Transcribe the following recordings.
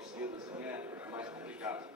logo cedo, assim, é mais complicado.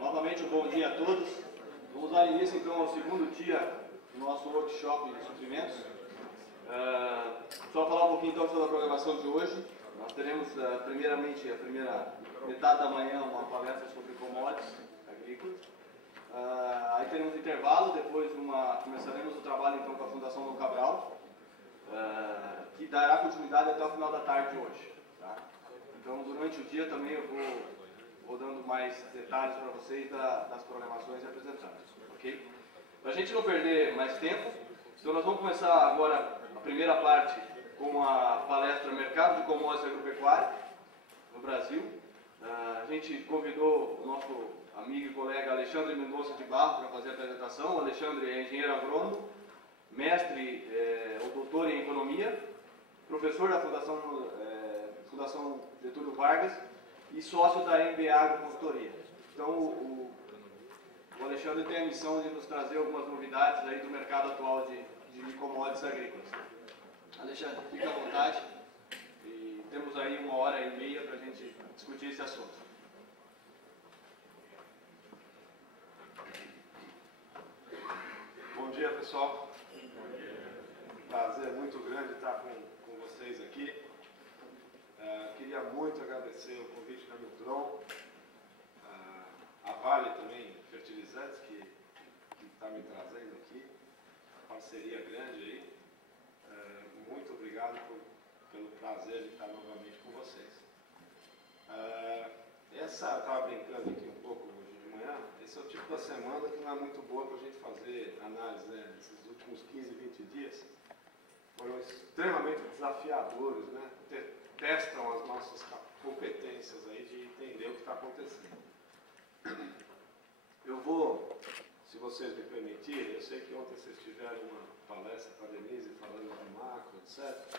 Novamente, um bom dia a todos. Vamos dar início então ao segundo dia do nosso workshop de suprimentos. Só falar um pouquinho então sobre a programação de hoje. Nós teremos primeiramente a primeira metade da manhã uma palestra sobre commodities agrícolas. Aí teremos um intervalo, depois começaremos o trabalho então com a Fundação Dom Cabral, que dará continuidade até o final da tarde de hoje. Tá? Então durante o dia também eu vou dando mais detalhes para vocês das programações apresentadas, ok? Para a gente não perder mais tempo, então nós vamos começar agora a primeira parte com a palestra Mercado de Commodities Agropecuários no Brasil. A gente convidou o nosso amigo e colega Alexandre Mendonça de Barro para fazer a apresentação. O Alexandre é engenheiro agrônomo, mestre ou doutor em economia, professor da Fundação Getúlio Vargas e sócio da MBA Agroconsultoria. Então, o Alexandre tem a missão de nos trazer algumas novidades aí do mercado atual de commodities agrícolas. Alexandre, fica à vontade e temos aí 1h30 para a gente discutir esse assunto. Bom dia, pessoal. Prazer muito grande estar com vocês aqui. Queria muito agradecer o convite da Nutron, a Vale também Fertilizantes, que está me trazendo aqui, parceria grande aí. Muito obrigado pelo prazer de estar novamente com vocês. Estava brincando aqui um pouco hoje de manhã, esse é o tipo da semana que não é muito boa para a gente fazer análise, né? Esses últimos 15, 20 dias foram extremamente desafiadores, né? Testam as nossas competências aí de entender o que está acontecendo. Eu vou, se vocês me permitirem, eu sei que ontem vocês tiveram uma palestra com a Denise falando de macro, etc.,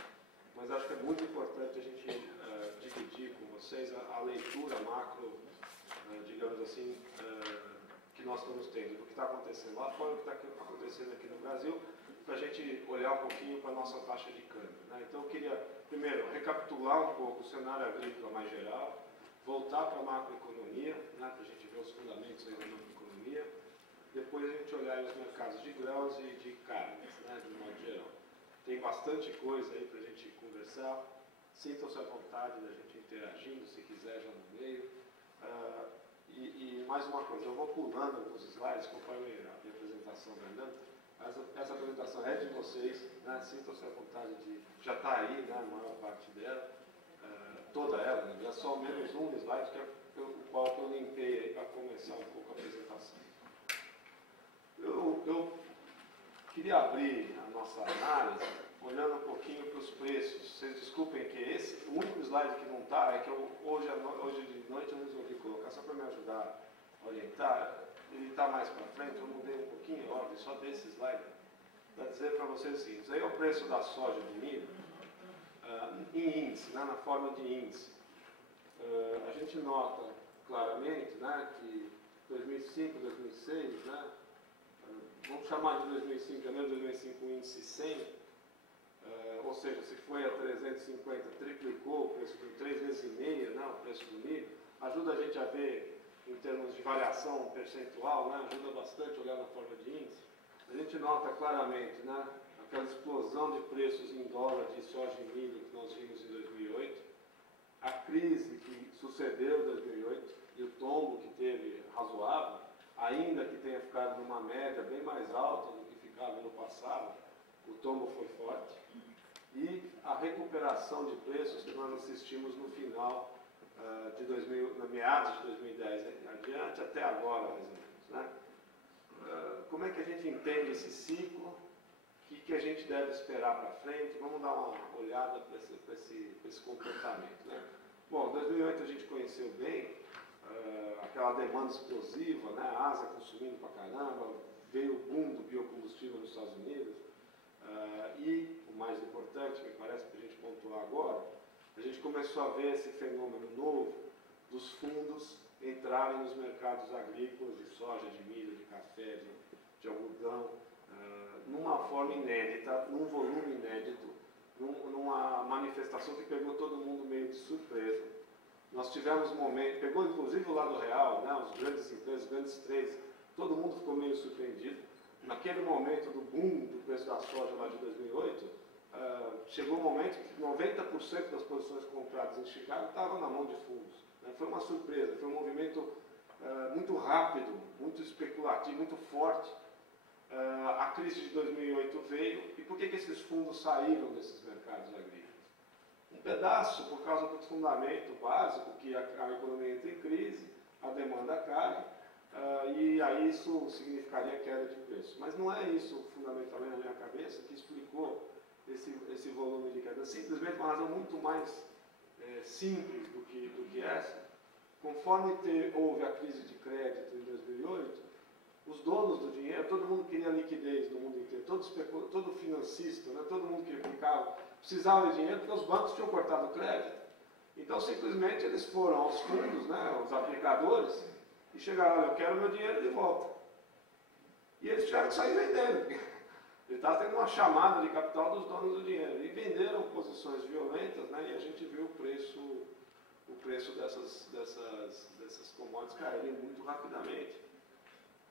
mas acho que é muito importante a gente dividir com vocês a leitura macro, digamos assim, que nós estamos tendo, do que está acontecendo lá fora, do que está acontecendo aqui no Brasil, para a gente olhar um pouquinho para a nossa taxa de câmbio. Né? Então eu queria, primeiro, recapitular um pouco o cenário agrícola mais geral, voltar para a macroeconomia, né, para a gente ver os fundamentos aí da macroeconomia, depois a gente olhar os mercados de grãos e de carnes, né, de modo geral. Tem bastante coisa aí para a gente conversar, sintam-se à vontade da gente interagindo, se quiser, já no meio. E mais uma coisa, eu vou pulando alguns slides conforme a minha apresentação vai andando. Essa apresentação é de vocês, né? Sintam-se à vontade de... Já está aí, né, a maior parte dela, toda ela, né? É só menos um slide, que é o qual eu limpei aí para começar um pouco a apresentação. Eu queria abrir a nossa análise olhando um pouquinho para os preços. Vocês desculpem que o único slide que não está é que hoje de noite eu resolvi colocar só para me ajudar a orientar. Ele está mais para frente, eu mudei um pouquinho a ordem só desse slide, para dizer para vocês o seguinte: isso aí é o preço da soja de milho em índice, né, na forma de índice. A gente nota claramente, né, que 2005, 2006, né, vamos chamar de 2005, janeiro de 2005, o índice 100, ou seja, se foi a 350, triplicou o preço de 3 vezes e meia, né, o preço do milho, ajuda a gente a ver em termos de variação percentual, né, ajuda bastante a olhar na forma de índice. A gente nota claramente, né, aquela explosão de preços em dólar de soja e milho que nós vimos em 2008, a crise que sucedeu em 2008 e o tombo que teve razoável, ainda que tenha ficado numa média bem mais alta do que ficava no passado, o tombo foi forte. E a recuperação de preços que nós assistimos no final de meados de 2010 adiante, até agora, mais ou menos, né? Como é que a gente entende esse ciclo? O que a gente deve esperar para frente? Vamos dar uma olhada para esse comportamento, né? Bom, 2008 a gente conheceu bem, aquela demanda explosiva, né? A Ásia consumindo pra caramba, veio o boom do biocombustível nos Estados Unidos, e o mais importante, me parece, para a gente pontuar agora, a gente começou a ver esse fenômeno novo dos fundos entrarem nos mercados agrícolas de soja, de milho, de café, de algodão, numa forma inédita, num volume inédito, numa manifestação que pegou todo mundo meio de surpresa. Nós tivemos um momento, pegou inclusive o lado real, né, os grandes empresas, os grandes trades, todo mundo ficou meio surpreendido. Naquele momento do boom do preço da soja lá de 2008, chegou um momento que 90% das posições compradas em Chicago estavam na mão de fundos, né? Foi uma surpresa, foi um movimento muito rápido, muito especulativo, muito forte. A crise de 2008 veio, e por que esses fundos saíram desses mercados agrícolas? Um pedaço por causa do fundamento básico, que a economia entra em crise, a demanda cai, e aí isso significaria queda de preço. Mas não é isso, fundamentalmente, na minha cabeça, que explicou esse volume de queda. Simplesmente uma razão muito mais simples do que essa. Conforme houve a crise de crédito em 2008, os donos do dinheiro, todo mundo queria liquidez no mundo inteiro, todo financista, né, todo mundo que precisava de dinheiro, porque os bancos tinham cortado o crédito. Então, simplesmente, eles foram aos fundos, né, os aplicadores, e chegaram, olha, eu quero meu dinheiro de volta. E eles tiveram que sair vendendo. Ele estava tendo uma chamada de capital dos donos do dinheiro. E venderam posições violentas, né, e a gente viu o preço dessas commodities caírem muito rapidamente.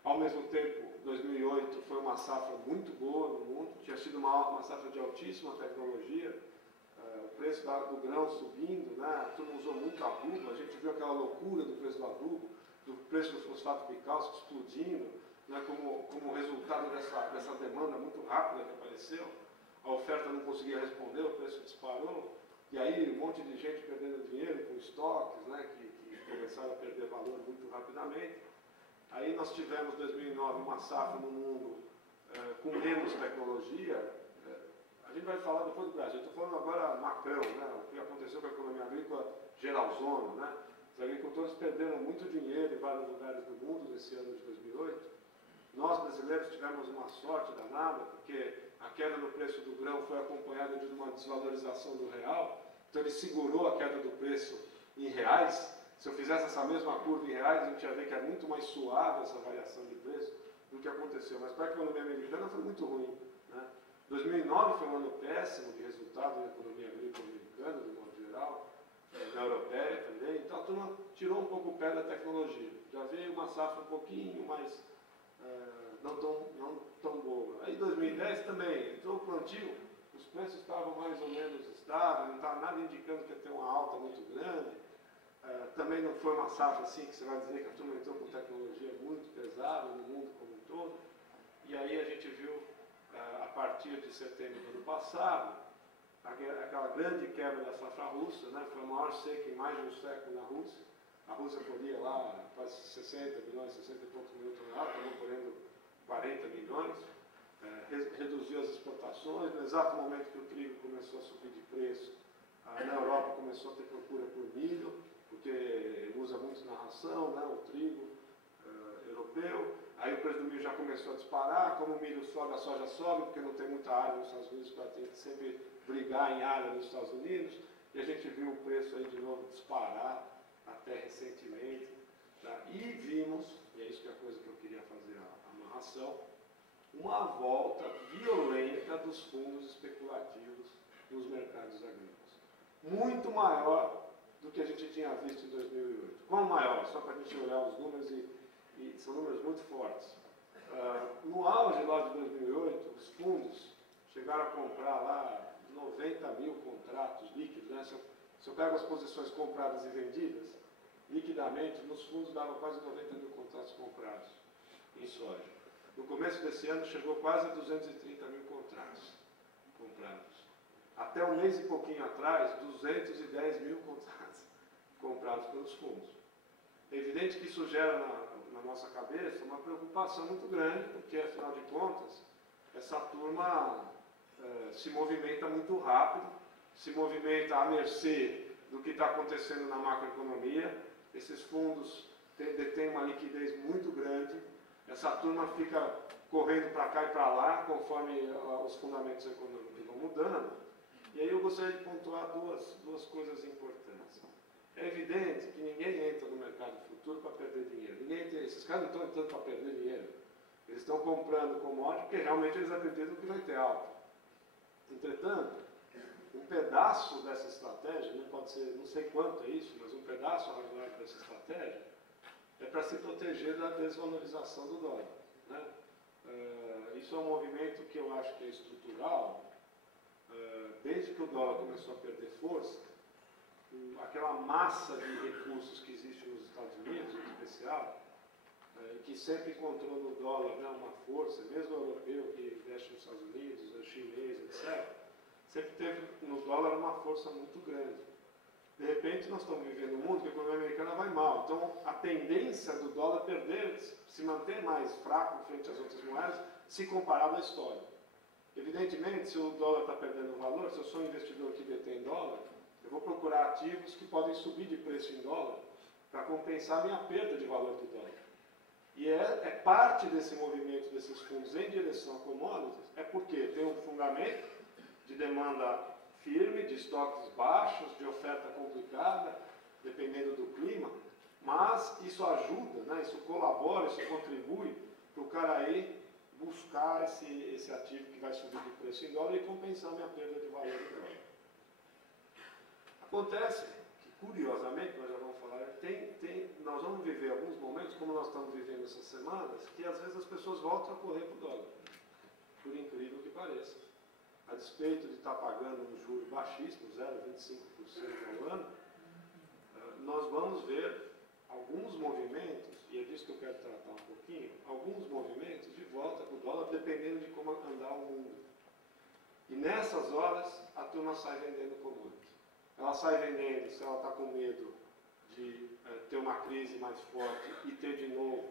Ao mesmo tempo, 2008 foi uma safra muito boa no mundo, tinha sido uma safra de altíssima tecnologia, o preço do grão subindo, né? Todo mundo usou muito adubo, a gente viu aquela loucura do preço do adubo, do preço do fosfato bicálcico explodindo, né? como resultado dessa demanda muito rápida que apareceu, a oferta não conseguia responder, o preço disparou, e aí um monte de gente perdendo dinheiro com estoques, né? que começaram a perder valor muito rapidamente. Aí nós tivemos, em 2009, uma safra no mundo com menos tecnologia. A gente vai falar depois do Brasil. Estou falando agora macrão, né? O que aconteceu com a economia agrícola geralzona, né? Os agricultores perderam muito dinheiro em vários lugares do mundo nesse ano de 2008. Nós, brasileiros, tivemos uma sorte danada, porque a queda no preço do grão foi acompanhada de uma desvalorização do real. Então ele segurou a queda do preço em reais. Se eu fizesse essa mesma curva em reais, a gente ia ver que é muito mais suave essa variação de preço do que aconteceu. Mas para a economia americana foi muito ruim, né? 2009 foi um ano péssimo de resultado na economia agrícola americana, de modo geral, na europeia também. Então a turma tirou um pouco o pé da tecnologia. Já veio uma safra um pouquinho mais, não tão boa. Aí 2010 também, entrou o plantio, os preços estavam mais ou menos estáveis, não estava nada indicando que ia ter uma alta muito grande. Também não foi uma safra assim que você vai dizer que a turma entrou com tecnologia muito pesada no mundo como um todo. E aí a gente viu, a partir de setembro do ano passado, aquela grande quebra da safra russa, né? Foi a maior seca em mais de um século na Rússia. A Rússia colhia lá quase 60 milhões, 60 e poucos milhões de toneladas, estamos colhendo 40 milhões. Reduziu as exportações. No exato momento que o trigo começou a subir de preço, na Europa começou a ter procura por milho, porque usa muito na ração, né, o trigo europeu. Aí o preço do milho já começou a disparar, como o milho sobe, a soja sobe, porque não tem muita área nos Estados Unidos, para ter que sempre brigar em área nos Estados Unidos. E a gente viu o preço aí de novo disparar até recentemente. Tá? E vimos, e é isso que é a coisa que eu queria fazer a amarração, uma volta violenta dos fundos especulativos nos mercados agrícolas. Muito maior do que a gente tinha visto em 2008. Como maior? Só para a gente olhar os números, e são números muito fortes. No auge lá de 2008, os fundos chegaram a comprar lá 90 mil contratos líquidos. Né? Se eu pego as posições compradas e vendidas, liquidamente, nos fundos dava quase 90 mil contratos comprados em soja. No começo desse ano chegou quase a 230 mil contratos comprados. até um mês e pouquinho atrás, 210 mil contratos comprados pelos fundos. É evidente que isso gera na nossa cabeça uma preocupação muito grande, porque, afinal de contas, essa turma se movimenta muito rápido, se movimenta à mercê do que está acontecendo na macroeconomia. Esses fundos detêm uma liquidez muito grande, essa turma fica correndo para cá e para lá, conforme os fundamentos econômicos vão mudando. E aí eu gostaria de pontuar duas coisas importantes. É evidente que ninguém entra no mercado futuro para perder dinheiro. Esses caras não estão entrando para perder dinheiro. Eles estão comprando commodity porque realmente eles acreditam que vai ter alta. Entretanto, um pedaço dessa estratégia, não pode ser, não sei quanto é isso, mas um pedaço razoável dessa estratégia é para se proteger da desvalorização do dólar, né? Isso é um movimento que eu acho que é estrutural. Desde que o dólar começou a perder força, aquela massa de recursos que existe nos Estados Unidos, em especial, que sempre encontrou no dólar, né, uma força, mesmo o europeu que investe nos Estados Unidos, o chinês, etc., sempre teve no dólar uma força muito grande. De repente, nós estamos vivendo um mundo que a economia americana vai mal. Então, a tendência do dólar perder, se manter mais fraco frente às outras moedas, se comparado à história. Evidentemente, se o dólar está perdendo valor, se eu sou um investidor que detém dólar, eu vou procurar ativos que podem subir de preço em dólar para compensar a minha perda de valor do dólar. E é parte desse movimento desses fundos em direção a commodities, é porque tem um fundamento de demanda firme, de estoques baixos, de oferta complicada, dependendo do clima, mas isso ajuda, né, isso colabora, isso contribui para o cara aí buscar esse ativo que vai subir de preço em dólar e compensar a minha perda de valor em dólar. Acontece que, curiosamente, nós já vamos falar, nós vamos viver alguns momentos, como nós estamos vivendo essas semanas, que às vezes as pessoas voltam a correr para o dólar, por incrível que pareça. A despeito de estar pagando um juro baixíssimo, 0,25% ao ano, nós vamos ver alguns movimentos, e é disso que eu quero tratar um pouquinho, alguns movimentos de volta para o dólar, dependendo de como andar o mundo. E nessas horas, a turma sai vendendo commodity. Ela sai vendendo se ela está com medo de ter uma crise mais forte e ter de novo,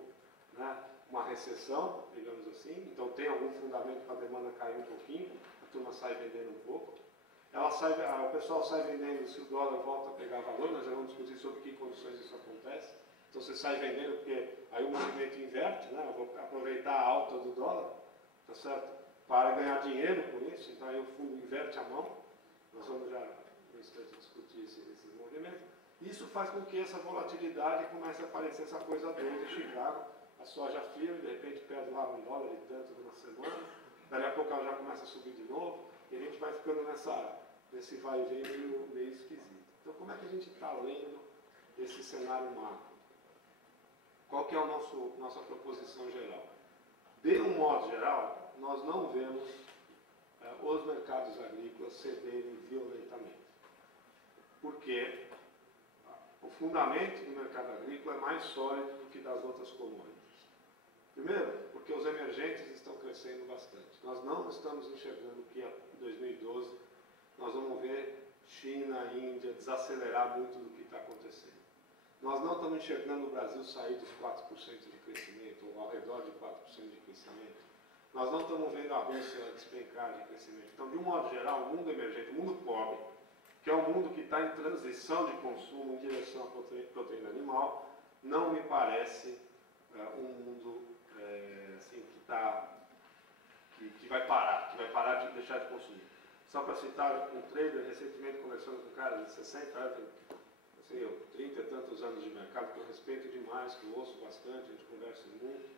né, uma recessão, digamos assim. Então tem algum fundamento para a demanda cair um pouquinho, a turma sai vendendo um pouco. O pessoal sai vendendo se o dólar volta a pegar valor, nós já vamos discutir sobre que condições isso acontece. Então você sai vendendo porque aí o movimento inverte, né? Eu vou aproveitar a alta do dólar, tá certo? Para ganhar dinheiro com isso, então aí o fundo inverte a mão. Nós vamos já no instante discutir esses movimentos. Isso faz com que essa volatilidade comece a aparecer, essa coisa doida de Chicago, a soja firme, de repente perde lá $1 e tanto numa semana, daí a pouco ela já começa a subir de novo, e a gente vai ficando nesse vai e vem meio esquisito. Então como é que a gente está lendo esse cenário macro? Qual que é a nossa proposição geral? De um modo geral, nós não vemos os mercados agrícolas cederem violentamente. Porque o fundamento do mercado agrícola é mais sólido do que das outras commodities. Primeiro, porque os emergentes estão crescendo bastante. Nós não estamos enxergando que em 2012 nós vamos ver China e Índia desacelerar muito do que está acontecendo. Nós não estamos enxergando o Brasil sair dos 4% de crescimento, ou ao redor de 4% de crescimento. Nós não estamos vendo a Rússia despencar de crescimento. Então, de um modo geral, o mundo emergente, o mundo pobre, que é um mundo que está em transição de consumo em direção à proteína animal, não me parece um mundo assim, que vai parar de deixar de consumir. Só para citar um trader, recentemente conversando com um cara de 60 anos, assim, 30 e tantos anos de mercado, que eu respeito demais, que eu ouço bastante, a gente conversa muito.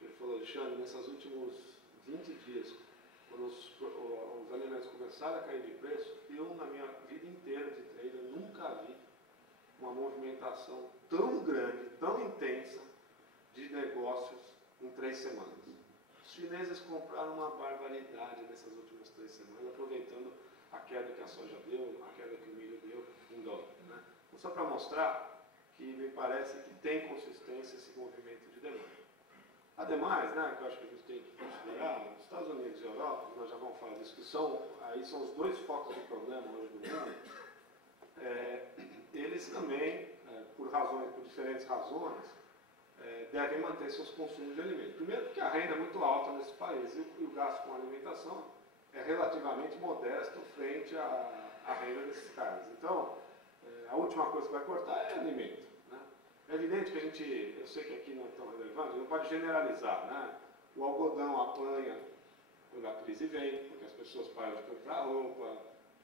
Ele falou: Alexandre, nesses últimos 20 dias, quando os alimentos começaram a cair de preço, eu, na minha vida inteira de trader, nunca vi uma movimentação tão grande, tão intensa de negócios em 3 semanas. Os chineses compraram uma barbaridade nessas últimas 3 semanas, aproveitando a queda que a soja deu, a queda que o milho deu em dólar, né? Então, só para mostrar que me parece que tem consistência esse movimento de demanda. Ademais, né, que eu acho que a gente tem que considerar, os Estados Unidos e a Europa, nós já vamos falar disso, que aí são os dois focos do problema hoje no mundo, eles também, por diferentes razões, devem manter seus consumos de alimentos. Primeiro porque a renda é muito alta nesse país e o gasto com alimentação é relativamente modesto frente à renda desses caras. Então, a última coisa que vai cortar é alimento. Né? É evidente que eu sei que aqui não é tão relevante, não pode generalizar. Né? O algodão apanha quando a crise vem, porque as pessoas param de comprar roupa,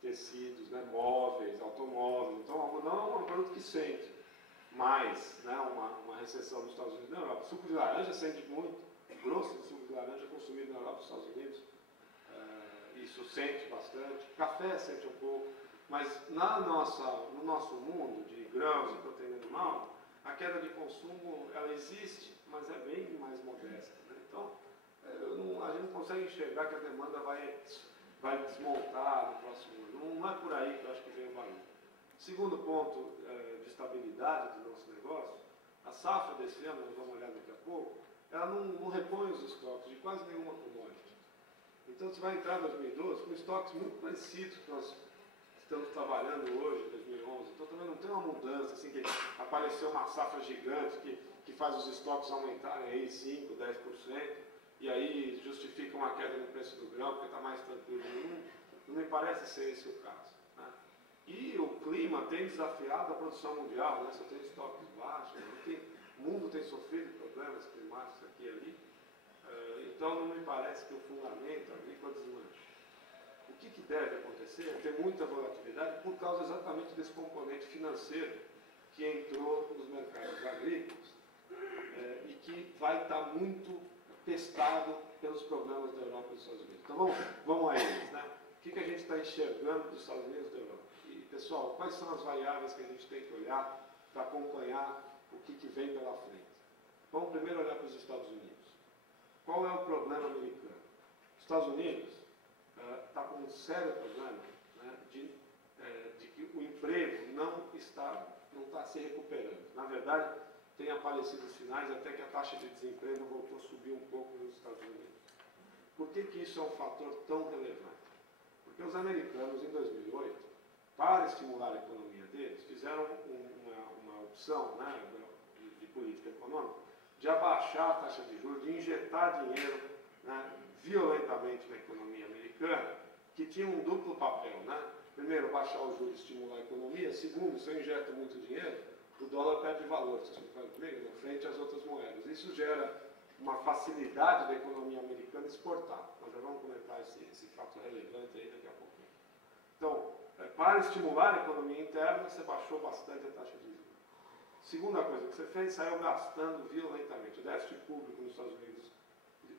tecidos, né, móveis, automóveis. Então, o algodão é um produto que sente mais, né, uma recessão nos Estados Unidos e na Europa. O suco de laranja sente muito, o grosso do suco de laranja é consumido na Europa e nos Estados Unidos. Isso sente bastante. Café sente um pouco. Mas no nosso mundo de grãos e proteína animal, a queda de consumo ela existe, mas é bem mais modesta. Né? Então, a gente não consegue enxergar que a demanda vai desmontar no próximo ano. Não é por aí que eu acho que vem o barulho. Segundo ponto de estabilidade do nosso negócio, a safra desse ano, nós vamos olhar daqui a pouco, ela não repõe os estoques de quase nenhuma commodity. Então você vai entrar em 2012 com estoques muito parecidos que nós estamos trabalhando hoje, em 2011. Então também não tem uma mudança, assim, que apareceu uma safra gigante que faz os estoques aumentarem aí 5%, 10%, e aí justifica uma queda no preço do grão, porque está mais tranquilo. Não me parece ser esse o caso. Né? E o clima tem desafiado a produção mundial, né? Você tem estoques baixos, o mundo tem sofrido problemas climáticos aqui e ali. Então não me parece que o fundamento agrícola desmanche. O que deve acontecer é ter muita volatilidade por causa exatamente desse componente financeiro que entrou nos mercados agrícolas e que vai estar muito testado pelos problemas da Europa e dos Estados Unidos. Então vamos a eles. Né? O que a gente está enxergando dos Estados Unidos e da Europa? E, pessoal, quais são as variáveis que a gente tem que olhar para acompanhar o que vem pela frente? Vamos primeiro olhar para os Estados Unidos. Qual é o problema americano? Os Estados Unidos está com um sério problema, né, de que o emprego não está se recuperando. Na verdade, tem aparecido sinais até que a taxa de desemprego voltou a subir um pouco nos Estados Unidos. Por que isso é um fator tão relevante? Porque os americanos, em 2008, para estimular a economia deles, fizeram uma opção, né, de política econômica de abaixar a taxa de juros, de injetar dinheiro, né, violentamente na economia americana, que tinha um duplo papel. Né? Primeiro, baixar os juros e estimular a economia. Segundo, se eu injeto muito dinheiro, o dólar perde valor, vocês concordam comigo? Frente às outras moedas. Isso gera uma facilidade da economia americana exportar. Nós já vamos comentar esse fato relevante aí daqui a pouquinho. Então, para estimular a economia interna, você baixou bastante a taxa de juros. Segunda coisa que você fez, saiu gastando violentamente. O déficit público nos Estados Unidos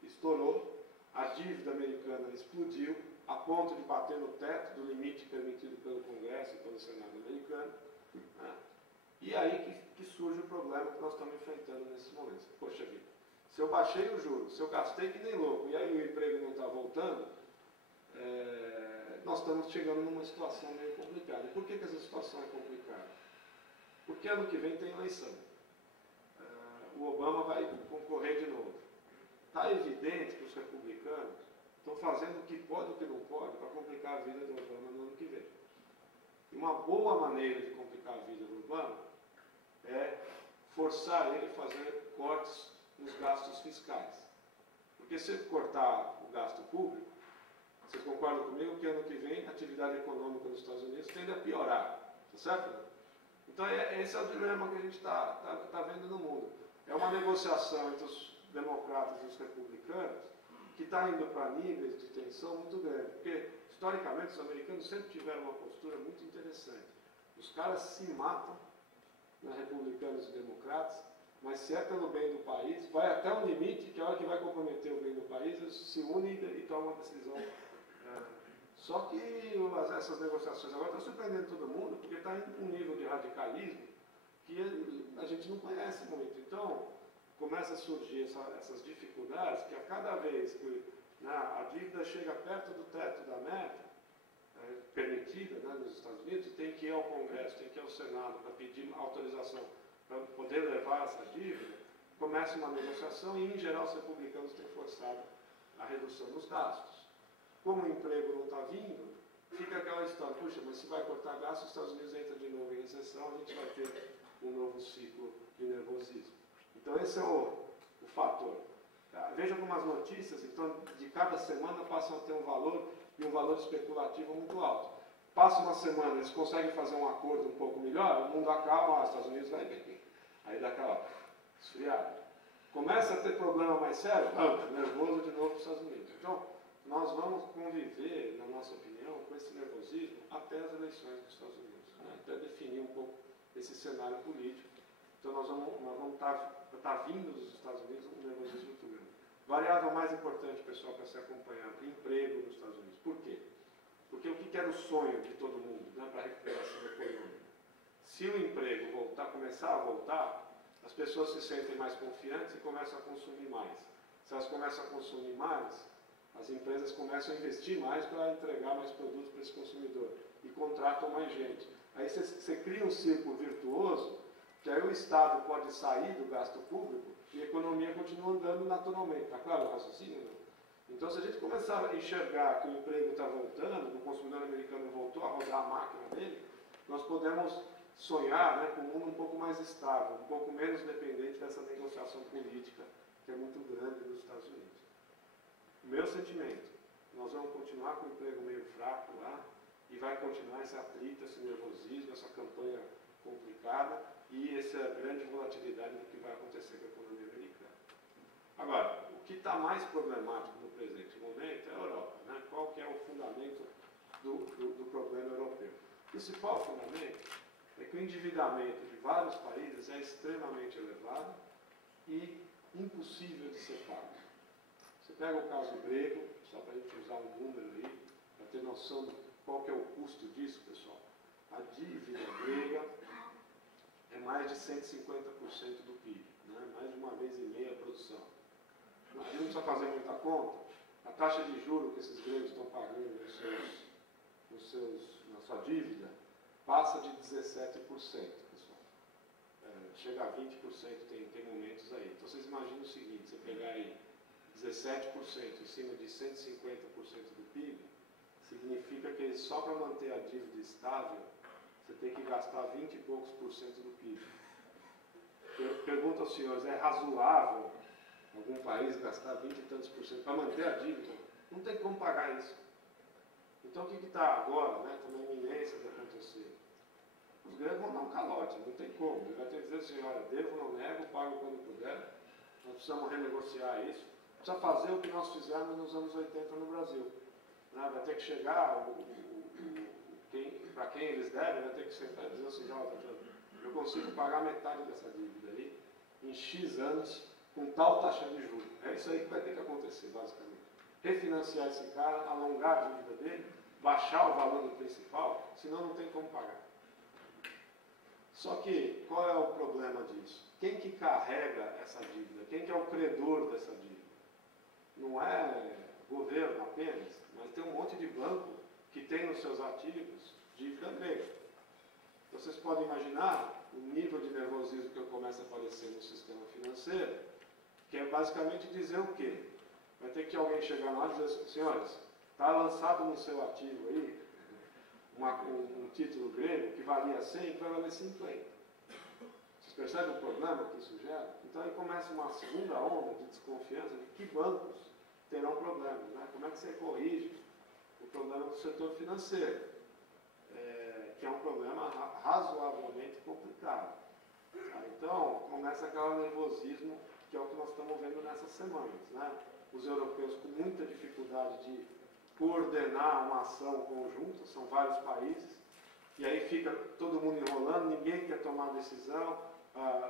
estourou, a dívida americana explodiu, a ponto de bater no teto do limite permitido pelo Congresso e pelo Senado americano. Né? E aí que surge o problema que nós estamos enfrentando nesse momento. Poxa vida, se eu baixei o juros, se eu gastei que nem louco, e aí o emprego não está voltando, nós estamos chegando numa situação meio complicada. E por que essa situação é complicada? Porque ano que vem tem eleição. O Obama vai concorrer de novo. Está evidente que os republicanos estão fazendo o que pode e o que não pode para complicar a vida do Obama no ano que vem. E uma boa maneira de complicar a vida do Obama é forçar ele a fazer cortes nos gastos fiscais. Porque se ele cortar o gasto público, vocês concordam comigo que ano que vem a atividade econômica nos Estados Unidos tende a piorar. Tá certo? Então esse é o dilema que a gente está vendo no mundo. É uma negociação entre os democratas e os republicanos que está indo para níveis de tensão muito grandes. Porque, historicamente, os americanos sempre tiveram uma postura muito interessante. Os caras se matam, né, republicanos e democratas, mas se é pelo bem do país, vai até um limite que a hora que vai comprometer o bem do país, eles se unem e tomam uma decisão. Só que essas negociações agora estão surpreendendo todo mundo, porque está em um nível de radicalismo que a gente não conhece muito. Então, começa a surgir essas dificuldades, que a cada vez que a dívida chega perto do teto da meta, permitida, né, nos Estados Unidos, tem que ir ao Congresso, tem que ir ao Senado para pedir autorização para poder levar essa dívida, começa uma negociação e, em geral, os republicanos têm forçado a redução dos gastos. Como o emprego não está vindo, fica aquela história, puxa, mas se vai cortar gastos, os Estados Unidos entram de novo em recessão, a gente vai ter um novo ciclo de nervosismo. Então esse é o fator. Tá? Veja algumas notícias, então de cada semana passam a ter um valor e um valor especulativo muito alto. Passa uma semana, eles conseguem fazer um acordo um pouco melhor, o mundo acalma, os Estados Unidos vai bem. Aí dá aquela esfriada. Começa a ter problema mais sério, nervoso de novo para os Estados Unidos. Então, nós vamos conviver, na nossa opinião, com esse nervosismo até as eleições dos Estados Unidos, né? Até definir um pouco esse cenário político. Então nós vamos estar vindo dos Estados Unidos um nervosismo muito grande. Variável mais importante, pessoal, para ser acompanhado, emprego nos Estados Unidos. Por quê? Porque o que era o sonho de todo mundo, né, para a recuperação econômica? Se o emprego começar a voltar, as pessoas se sentem mais confiantes e começam a consumir mais. Se elas começam a consumir mais, as empresas começam a investir mais para entregar mais produtos para esse consumidor e contratam mais gente. Aí você cria um círculo virtuoso, que aí o Estado pode sair do gasto público e a economia continua andando naturalmente. Está claro o raciocínio? Não? Então, se a gente começar a enxergar que o emprego está voltando, o consumidor americano voltou a rodar a máquina dele, nós podemos sonhar, né, com um mundo um pouco mais estável, um pouco menos dependente dessa negociação política, que é muito grande nos Estados Unidos. Meu sentimento, nós vamos continuar com o emprego meio fraco lá, e vai continuar esse atrito, esse nervosismo, essa campanha complicada e essa grande volatilidade do que vai acontecer com a economia americana. Agora, o que está mais problemático no presente momento é a Europa, né? Qual que é o fundamento do problema europeu? O principal fundamento é que o endividamento de vários países é extremamente elevado e impossível de ser pago. Você pega o caso grego, só para a gente usar um número aí, para ter noção do qual que é o custo disso, pessoal? A dívida grega é mais de 150% do PIB, né? Mais de uma vez e meia a produção. A gente não precisa fazer muita conta. A taxa de juros que esses gregos estão pagando na sua dívida passa de 17%, pessoal. Chega a 20%, tem momentos aí. Então vocês imaginam o seguinte, você pegar aí 17% em cima de 150% do PIB, significa que só para manter a dívida estável, você tem que gastar 20 e poucos por cento do PIB. Eu pergunto aos senhores, é razoável algum país gastar 20 e tantos por cento para manter a dívida? Não tem como pagar isso. Então o que está agora, né, está na iminência de acontecer? Os gregos vão dar um calote, não tem como. Ele vai ter que dizer assim, olha, devo, não nego, pago quando puder, nós precisamos renegociar isso. Precisa fazer o que nós fizemos nos anos 80 no Brasil. Vai ter que chegar, para quem eles devem, vai ter que sentar e dizer assim, eu consigo pagar metade dessa dívida aí em X anos com tal taxa de juros. É isso aí que vai ter que acontecer, basicamente. Refinanciar esse cara, alongar a dívida dele, baixar o valor do principal, senão não tem como pagar. Só que, qual é o problema disso? Quem que carrega essa dívida? Quem que é o credor dessa dívida? Não é governo apenas, mas tem um monte de banco que tem nos seus ativos dívida grega. Vocês podem imaginar o nível de nervosismo que começa a aparecer no sistema financeiro, que é basicamente dizer o quê? Vai ter que alguém chegar lá e dizer assim, senhores, está lançado no seu ativo aí um título grego que valia 100 que vai valer 50. Vocês percebem o problema que isso gera? Então aí começa uma segunda onda de desconfiança de que bancos terão problemas, né? Como é que você corrige o problema do setor financeiro, que é um problema razoavelmente complicado. Tá? Então, começa aquele nervosismo, que é o que nós estamos vendo nessas semanas, né? Os europeus com muita dificuldade de coordenar uma ação conjunta, são vários países, e aí fica todo mundo enrolando, ninguém quer tomar decisão,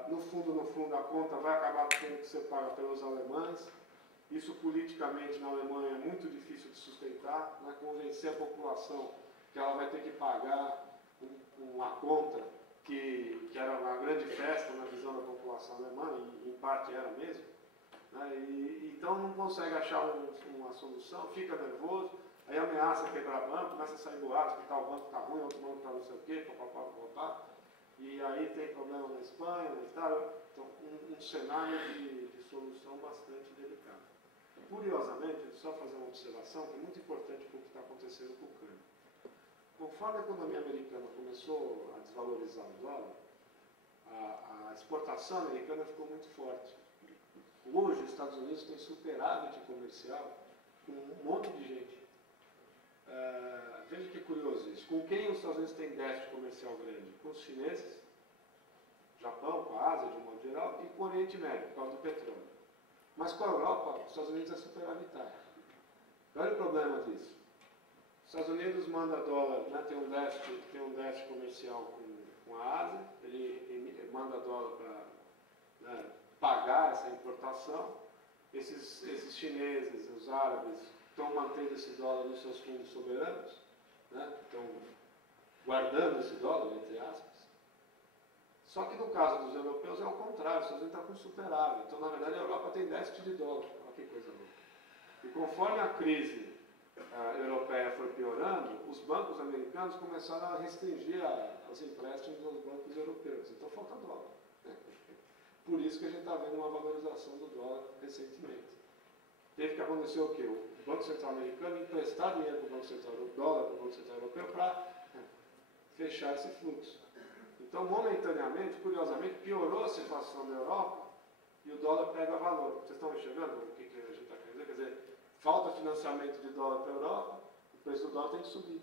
no fundo a conta vai acabar tendo que ser paga pelos alemães. Isso politicamente na Alemanha é muito difícil de sustentar, né? Convencer a população que ela vai ter que pagar uma conta que era uma grande festa na visão da população alemã, e em parte era mesmo, né? Então não consegue achar uma solução, fica nervoso, aí ameaça quebrar banco, começa a sair boatos que tal banco está ruim, outro banco está não sei o quê, papapá. E aí tem problema na Espanha, na Itália, então um cenário de solução bastante delicado. Curiosamente, só fazer uma observação que é muito importante para o que está acontecendo com o câmbio. Conforme a economia americana começou a desvalorizar o dólar, a exportação americana ficou muito forte. Hoje, os Estados Unidos têm superávit comercial com um monte de gente. Veja que curioso isso. Com quem os Estados Unidos têm déficit comercial grande? Com os chineses, Japão, com a Ásia de um modo geral, e com o Oriente Médio, por causa do petróleo. Mas com a Europa, os Estados Unidos é superavitário. Olha o problema disso. Os Estados Unidos manda dólar, né, tem um déficit comercial com a Ásia, ele manda dólar para pagar essa importação. Esses chineses, os árabes, estão mantendo esse dólar nos seus fundos soberanos, né, estão guardando esse dólar, entre aspas. Só que no caso dos europeus é o contrário, os Estados Unidos estão com superávit. Então, na verdade, a Europa tem déficit de dólar. Olha que coisa louca. E conforme a crise europeia foi piorando, os bancos americanos começaram a restringir os empréstimos aos bancos europeus. Então, falta dólar. Por isso que a gente está vendo uma valorização do dólar recentemente. Teve que acontecer o quê? O Banco Central americano emprestar dinheiro para o Banco Central dólar para o Banco Central europeu para fechar esse fluxo. Então, momentaneamente, curiosamente, piorou a situação da Europa e o dólar pega valor. Vocês estão enxergando o que a gente está querendo dizer? Quer dizer, falta financiamento de dólar para a Europa, o preço do dólar tem que subir.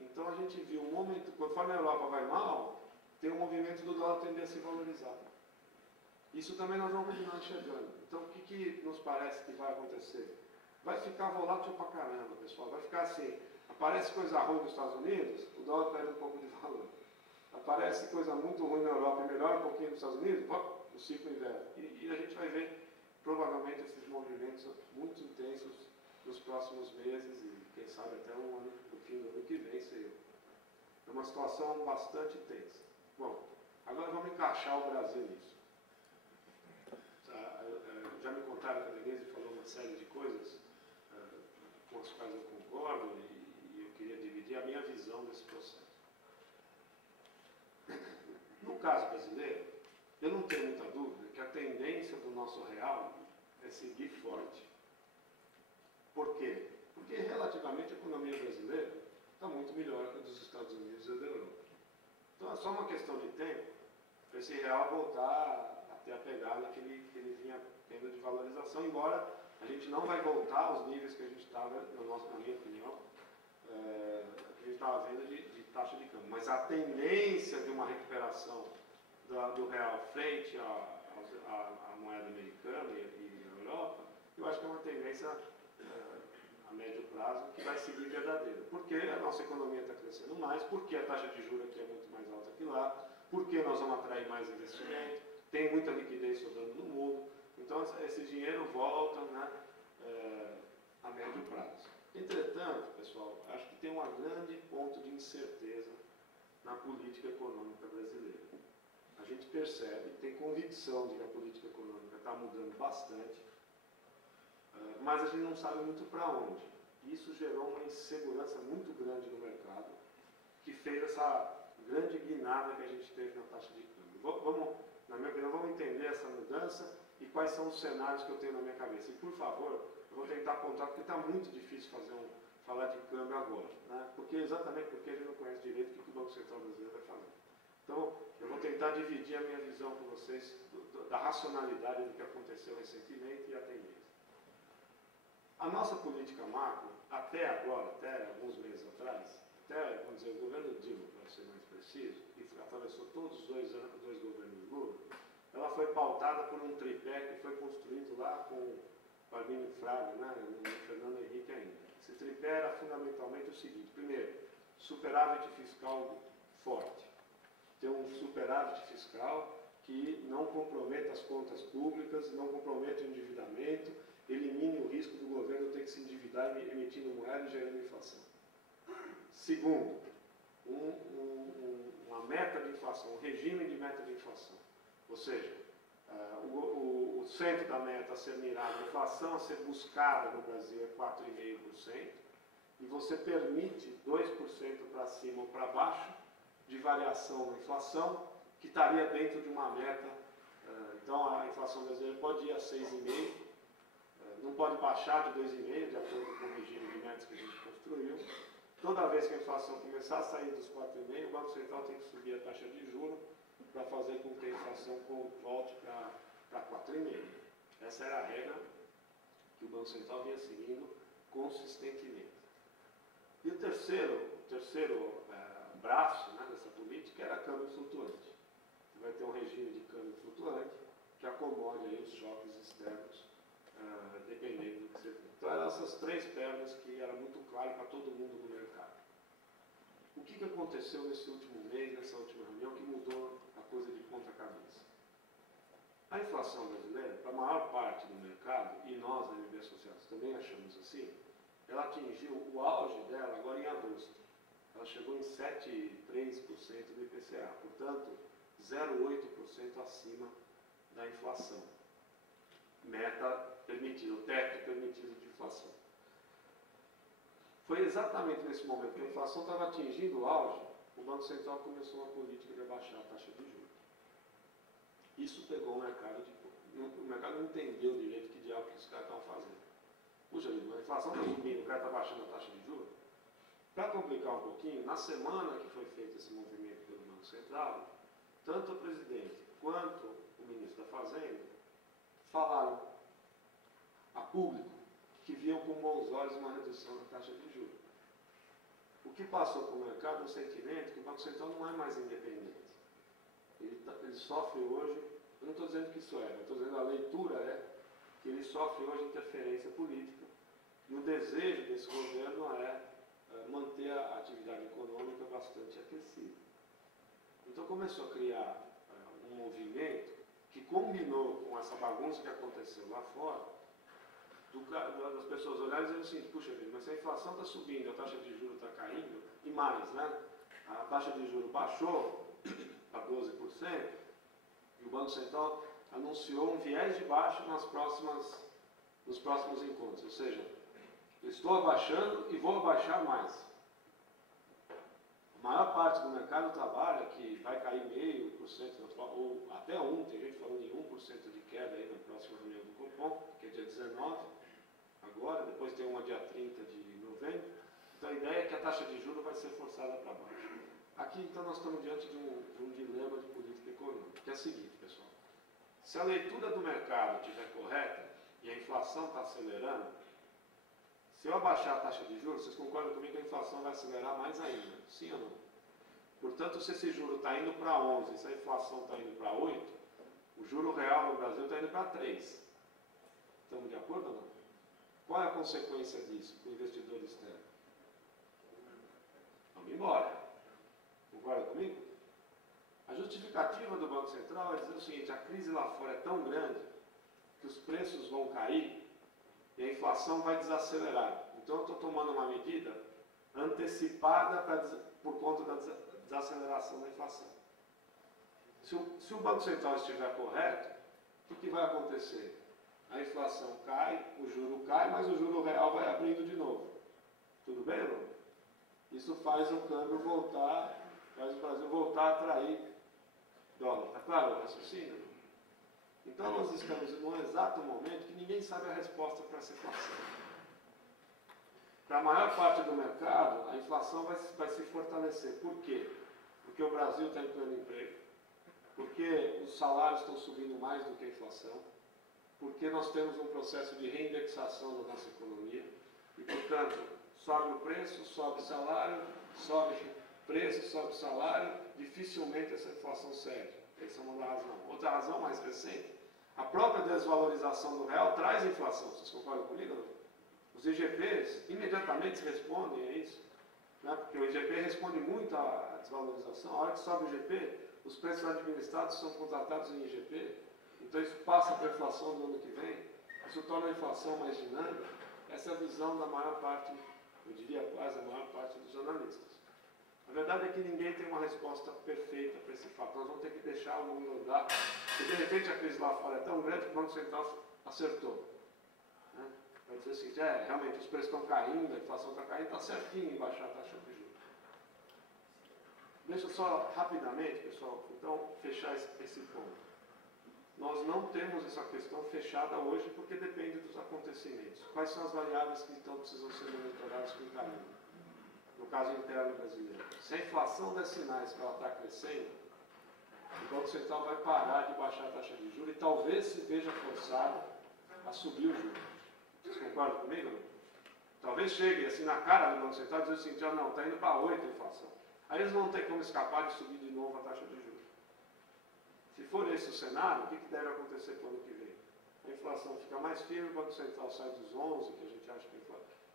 Então, a gente viu um momento, conforme a Europa vai mal, tem um movimento do dólar tender a se valorizar. Isso também nós vamos continuar enxergando. Então, o que nos parece que vai acontecer? Vai ficar volátil pra caramba, pessoal. Vai ficar assim, aparece coisa ruim nos Estados Unidos, o dólar perde um pouco de valor. Aparece coisa muito ruim na Europa e melhora um pouquinho nos Estados Unidos, o ciclo inverte. E a gente vai ver, provavelmente, esses movimentos muito intensos nos próximos meses e, quem sabe, até no fim do ano que vem, sei eu. É uma situação bastante tensa. Bom, agora vamos encaixar o Brasil nisso. Já me contaram que a Denise falou uma série de coisas com as quais eu concordo e eu queria dividir a minha visão desse processo. No caso brasileiro, eu não tenho muita dúvida que a tendência do nosso real é seguir forte. Por quê? Porque relativamente a economia brasileira está muito melhor que a dos Estados Unidos e da Europa. Então é só uma questão de tempo para esse real voltar a ter a pegada que ele vinha tendo de valorização, embora a gente não vai voltar aos níveis que a gente estava, na minha opinião, que a gente estava vendo de taxa de câmbio. Mas a tendência de uma recuperação do real frente à moeda americana e à Europa, eu acho que é uma tendência a médio prazo que vai seguir verdadeira. Porque a nossa economia está crescendo mais, porque a taxa de juros aqui é muito mais alta que lá, porque nós vamos atrair mais investimento, tem muita liquidez sobrando no mundo, então esse dinheiro volta, né, a médio prazo. Entretanto, pessoal, acho que tem um grande ponto de incerteza na política econômica brasileira. A gente percebe, tem convicção de que a política econômica está mudando bastante, mas a gente não sabe muito para onde. Isso gerou uma insegurança muito grande no mercado, que fez essa grande guinada que a gente teve na taxa de câmbio. Na minha opinião, vamos entender essa mudança e quais são os cenários que eu tenho na minha cabeça. E, por favor, eu vou tentar apontar, porque está muito difícil falar de câmbio agora, né? Exatamente porque a gente não conhece direito o que o Banco Central brasileiro vai fazer. Então, eu vou tentar dividir a minha visão com vocês da racionalidade do que aconteceu recentemente e a tendência. A nossa política macro, até agora, até alguns meses atrás, até, vamos dizer, o governo Dilma, para ser mais preciso, e atravessou todos os dois governos Lula, ela foi pautada por um tripé que foi construído lá com o Arminio Fraga, né, e o Fernando Henrique ainda. Esse tripé era fundamentalmente o seguinte: primeiro, superávit fiscal forte. Ter um superávit fiscal que não comprometa as contas públicas, não comprometa o endividamento, elimine o risco do governo ter que se endividar emitindo moeda e gerando inflação. Segundo, uma meta de inflação, um regime de meta de inflação. Ou seja, o centro da meta a ser mirado, a inflação a ser buscada no Brasil é 4,5%, e você permite 2% para cima ou para baixo, de variação na inflação, que estaria dentro de uma meta. Então, a inflação brasileira pode ir a 6,5%, não pode baixar de 2,5%, de acordo com o regime de metas que a gente construiu. Toda vez que a inflação começar a sair dos 4,5%, o Banco Central tem que subir a taxa de juros para fazer com que a inflação volte para 4,5%. Essa era a regra que o Banco Central vinha seguindo consistentemente. E o terceiro braço, né, dessa política era câmbio flutuante. Você vai ter um regime de câmbio flutuante que acomode aí os choques externos, dependendo do que você tem. Então eram essas três pernas que era muito claro para todo mundo no mercado. O que aconteceu nesse último mês, nessa última reunião, que mudou a coisa de ponta cabeça? A inflação brasileira, para a maior parte do mercado, e nós da MB Associados também achamos assim, ela atingiu o auge dela agora em agosto. Ela chegou em 7,3% do IPCA, portanto, 0,8% acima da inflação. Meta permitida, o teto permitido de inflação. Foi exatamente nesse momento que a inflação estava atingindo o auge, o Banco Central começou uma política de abaixar a taxa de juros. Isso pegou o mercado o mercado não entendeu direito que diabo que os caras estavam fazendo. Puxa vida, a inflação está subindo, o cara está baixando a taxa de juros. Para complicar um pouquinho, na semana que foi feito esse movimento pelo Banco Central, tanto o presidente quanto o ministro da Fazenda falaram a público que viam com bons olhos uma redução na taxa de juros. O que passou para o mercado é um sentimento que o Banco Central não é mais independente. Ele sofre hoje, eu não estou dizendo que isso é, eu estou dizendo a leitura que ele sofre hoje interferência política e o desejo desse governo é manter a atividade econômica bastante aquecida. Então começou a criar um movimento que combinou com essa bagunça que aconteceu lá fora, das pessoas olharem e dizendo assim, puxa vida, mas se a inflação está subindo, a taxa de juros está caindo, e mais, né? A taxa de juros baixou a 12%, e o Banco Central anunciou um viés de baixa nos próximos encontros, ou seja, eu estou abaixando e vou abaixar mais. A maior parte do mercado trabalha que vai cair 0,5%, ou até 1%, tem gente falando em 1% de queda aí na próxima reunião do Copom, que é dia 19, agora, depois tem uma dia 30 de novembro. Então a ideia é que a taxa de juros vai ser forçada para baixo. Aqui então nós estamos diante de um dilema de política econômica, que é o seguinte, pessoal. Se a leitura do mercado estiver correta e a inflação está acelerando, se eu abaixar a taxa de juros, vocês concordam comigo que a inflação vai acelerar mais ainda? Sim ou não? Portanto, se esse juro está indo para 11, se a inflação está indo para 8, o juro real no Brasil está indo para 3. Estamos de acordo ou não? Qual é a consequência disso para o investidor externo? Vamos embora. Concorda comigo? A justificativa do Banco Central é dizer o seguinte, a crise lá fora é tão grande que os preços vão cair e a inflação vai desacelerar. Então eu estou tomando uma medida antecipada por conta da desaceleração da inflação. Se o Banco Central estiver correto, o que vai acontecer? A inflação cai, o juro cai, mas o juro real vai abrindo de novo. Tudo bem, não? Isso faz o câmbio voltar, faz o Brasil voltar a atrair dólar. Está claro o raciocínio? Então nós estamos num exato momento que ninguém sabe a resposta para essa inflação. Para a maior parte do mercado, a inflação vai se fortalecer. Por quê? Porque o Brasil está em pleno emprego, porque os salários estão subindo mais do que a inflação, porque nós temos um processo de reindexação da nossa economia e, portanto, sobe o preço, sobe o salário, sobe preço, sobe o salário, dificilmente essa inflação cede. Essa é uma razão. Outra razão mais recente, a própria desvalorização do real traz inflação. Vocês concordam comigo? Não? Os IGPs imediatamente respondem a isso, né? Porque o IGP responde muito à desvalorização. A hora que sobe o IGP, os preços administrados são contratados em IGP, então isso passa para a inflação do ano que vem, isso torna a inflação mais dinâmica. Essa é a visão da maior parte, eu diria quase a maior parte dos analistas. A verdade é que ninguém tem uma resposta perfeita para esse fato. Nós vamos ter que deixar o mundo andar, porque de repente a crise lá fora é tão grande que o Banco Central acertou. Né? Vai dizer assim, realmente os preços estão caindo, a inflação está caindo, está certinho em baixar a taxa de juros. Deixa só rapidamente, pessoal, então, fechar esse ponto. Nós não temos essa questão fechada hoje porque depende dos acontecimentos. Quais são as variáveis que então precisam ser monitoradas com carinho? No caso interno brasileiro. Se a inflação der sinais que ela está crescendo, o Banco Central vai parar de baixar a taxa de juros e talvez se veja forçado a subir o juros. Vocês concordam comigo? Não? Talvez chegue assim na cara do Banco Central e dizer assim, já não, está indo para 8 a inflação. Aí eles não têm como escapar de subir de novo a taxa de juros. Se for esse o cenário, o que deve acontecer para o ano que vem? A inflação fica mais firme, o Banco Central sai dos 11, que a gente acha que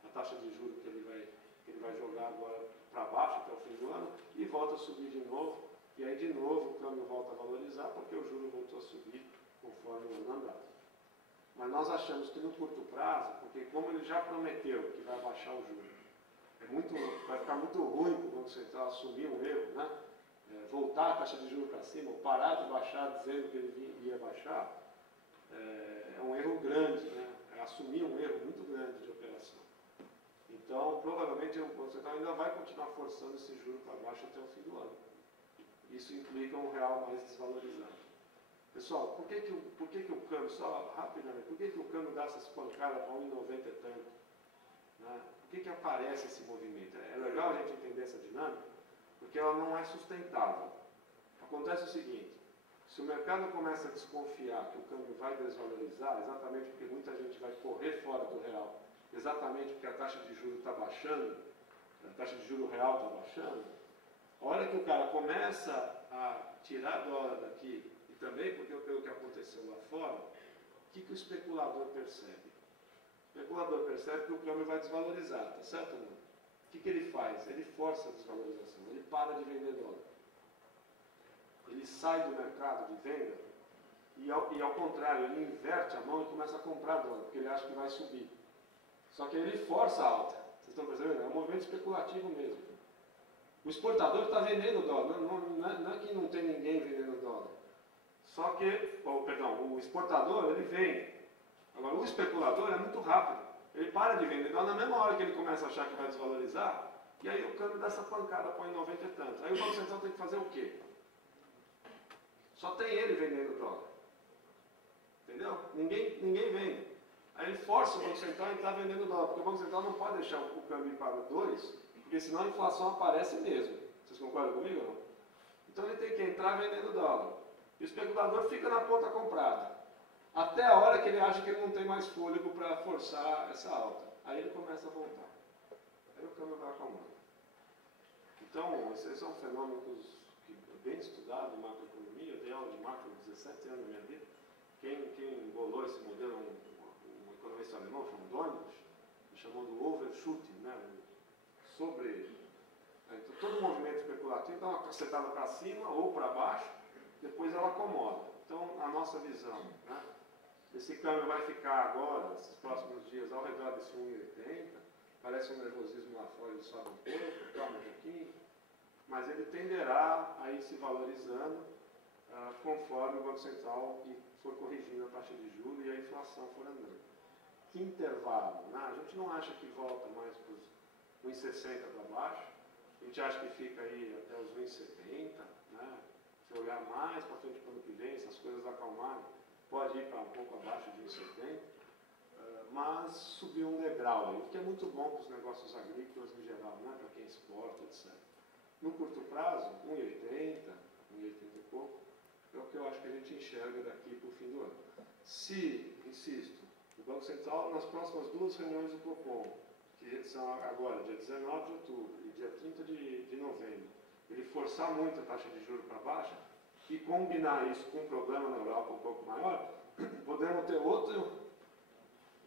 a taxa de juros que ele vai jogar agora para baixo até o fim do ano, e volta a subir de novo, e aí de novo o câmbio volta a valorizar, porque o juro voltou a subir conforme o ano andava. Mas nós achamos que no curto prazo, porque como ele já prometeu que vai baixar o juro, vai ficar muito ruim para o Banco Central assumir um erro, né? Voltar a taxa de juros para cima, ou parar de baixar dizendo que ele ia baixar, é um erro grande, né? É assumir um erro muito grande de operação. Então, provavelmente, o Banco Central ainda vai continuar forçando esse juro para baixo até o fim do ano. Isso implica um real mais desvalorizado. Pessoal, por que o câmbio, só rapidamente, por que o câmbio dá essas pancadas para 1,90 e tanto? Né? Por que aparece esse movimento? É legal a gente entender essa dinâmica, porque ela não é sustentável. Acontece o seguinte, se o mercado começa a desconfiar que o câmbio vai desvalorizar, exatamente porque muita gente vai correr fora do real, exatamente porque a taxa de juros está baixando, a taxa de juros real está baixando, a hora que o cara começa a tirar dólar daqui, e também porque pelo que aconteceu lá fora, o que o especulador percebe? O especulador percebe que o câmbio vai desvalorizar, tá certo ou não? O que ele faz? Ele força a desvalorização, ele para de vender dólar. Ele sai do mercado de venda e ao contrário, ele inverte a mão e começa a comprar dólar, porque ele acha que vai subir. Só que ele força a alta. Vocês estão percebendo? É um movimento especulativo mesmo. O exportador está vendendo dólar, não é que não tem ninguém vendendo dólar. Só que, o exportador, ele vende. Agora, o especulador é muito rápido. Ele para de vender dólar na mesma hora que ele começa a achar que vai desvalorizar, e aí o câmbio dá essa pancada, põe 90 e tanto. Aí o Banco Central tem que fazer o quê? Só tem ele vendendo dólar. Entendeu? Ninguém vende. Aí ele força o Banco Central a entrar vendendo dólar, porque o Banco Central não pode deixar o câmbio ir para 2, porque senão a inflação aparece mesmo. Vocês concordam comigo ou não? Então ele tem que entrar vendendo dólar. E o especulador fica na ponta comprada. Até a hora que ele acha que ele não tem mais fôlego para forçar essa alta. Aí ele começa a voltar. Aí o câmbio vai acalmando. Então, esses são fenômenos bem estudados em macroeconomia. Eu dei aula de macro há 17 anos na minha vida. Quem bolou esse modelo é um economista alemão, chamado Dornibusch, me chamou do overshooting, né? Então, todo movimento especulativo dá uma cacetada para cima ou para baixo, depois ela acomoda. Então, a nossa visão, né? Esse câmbio vai ficar agora, nesses próximos dias, ao redor desse 1,80. Parece um nervosismo lá fora, ele sobe um pouco, calma um pouquinho. Mas ele tenderá a ir se valorizando conforme o Banco Central for corrigindo a taxa de juros e a inflação for andando. Que intervalo? Né? A gente não acha que volta mais para os 1,60 para baixo. A gente acha que fica aí até os 1,70. Né? Se olhar mais para frente para o ano que vem, se as coisas acalmarem, pode ir para um pouco abaixo de 1,70, mas subir um degrau aí, o que é muito bom para os negócios agrícolas em geral, né? Para quem exporta, etc. No curto prazo, 1,80, 1,80 e pouco, é o que eu acho que a gente enxerga daqui para o fim do ano. Se, insisto, o Banco Central, nas próximas duas reuniões do Copom, que são agora, dia 19 de outubro e dia 30 de novembro, ele forçar muito a taxa de juros para baixo, e combinar isso com um problema na Europa um pouco maior, podemos ter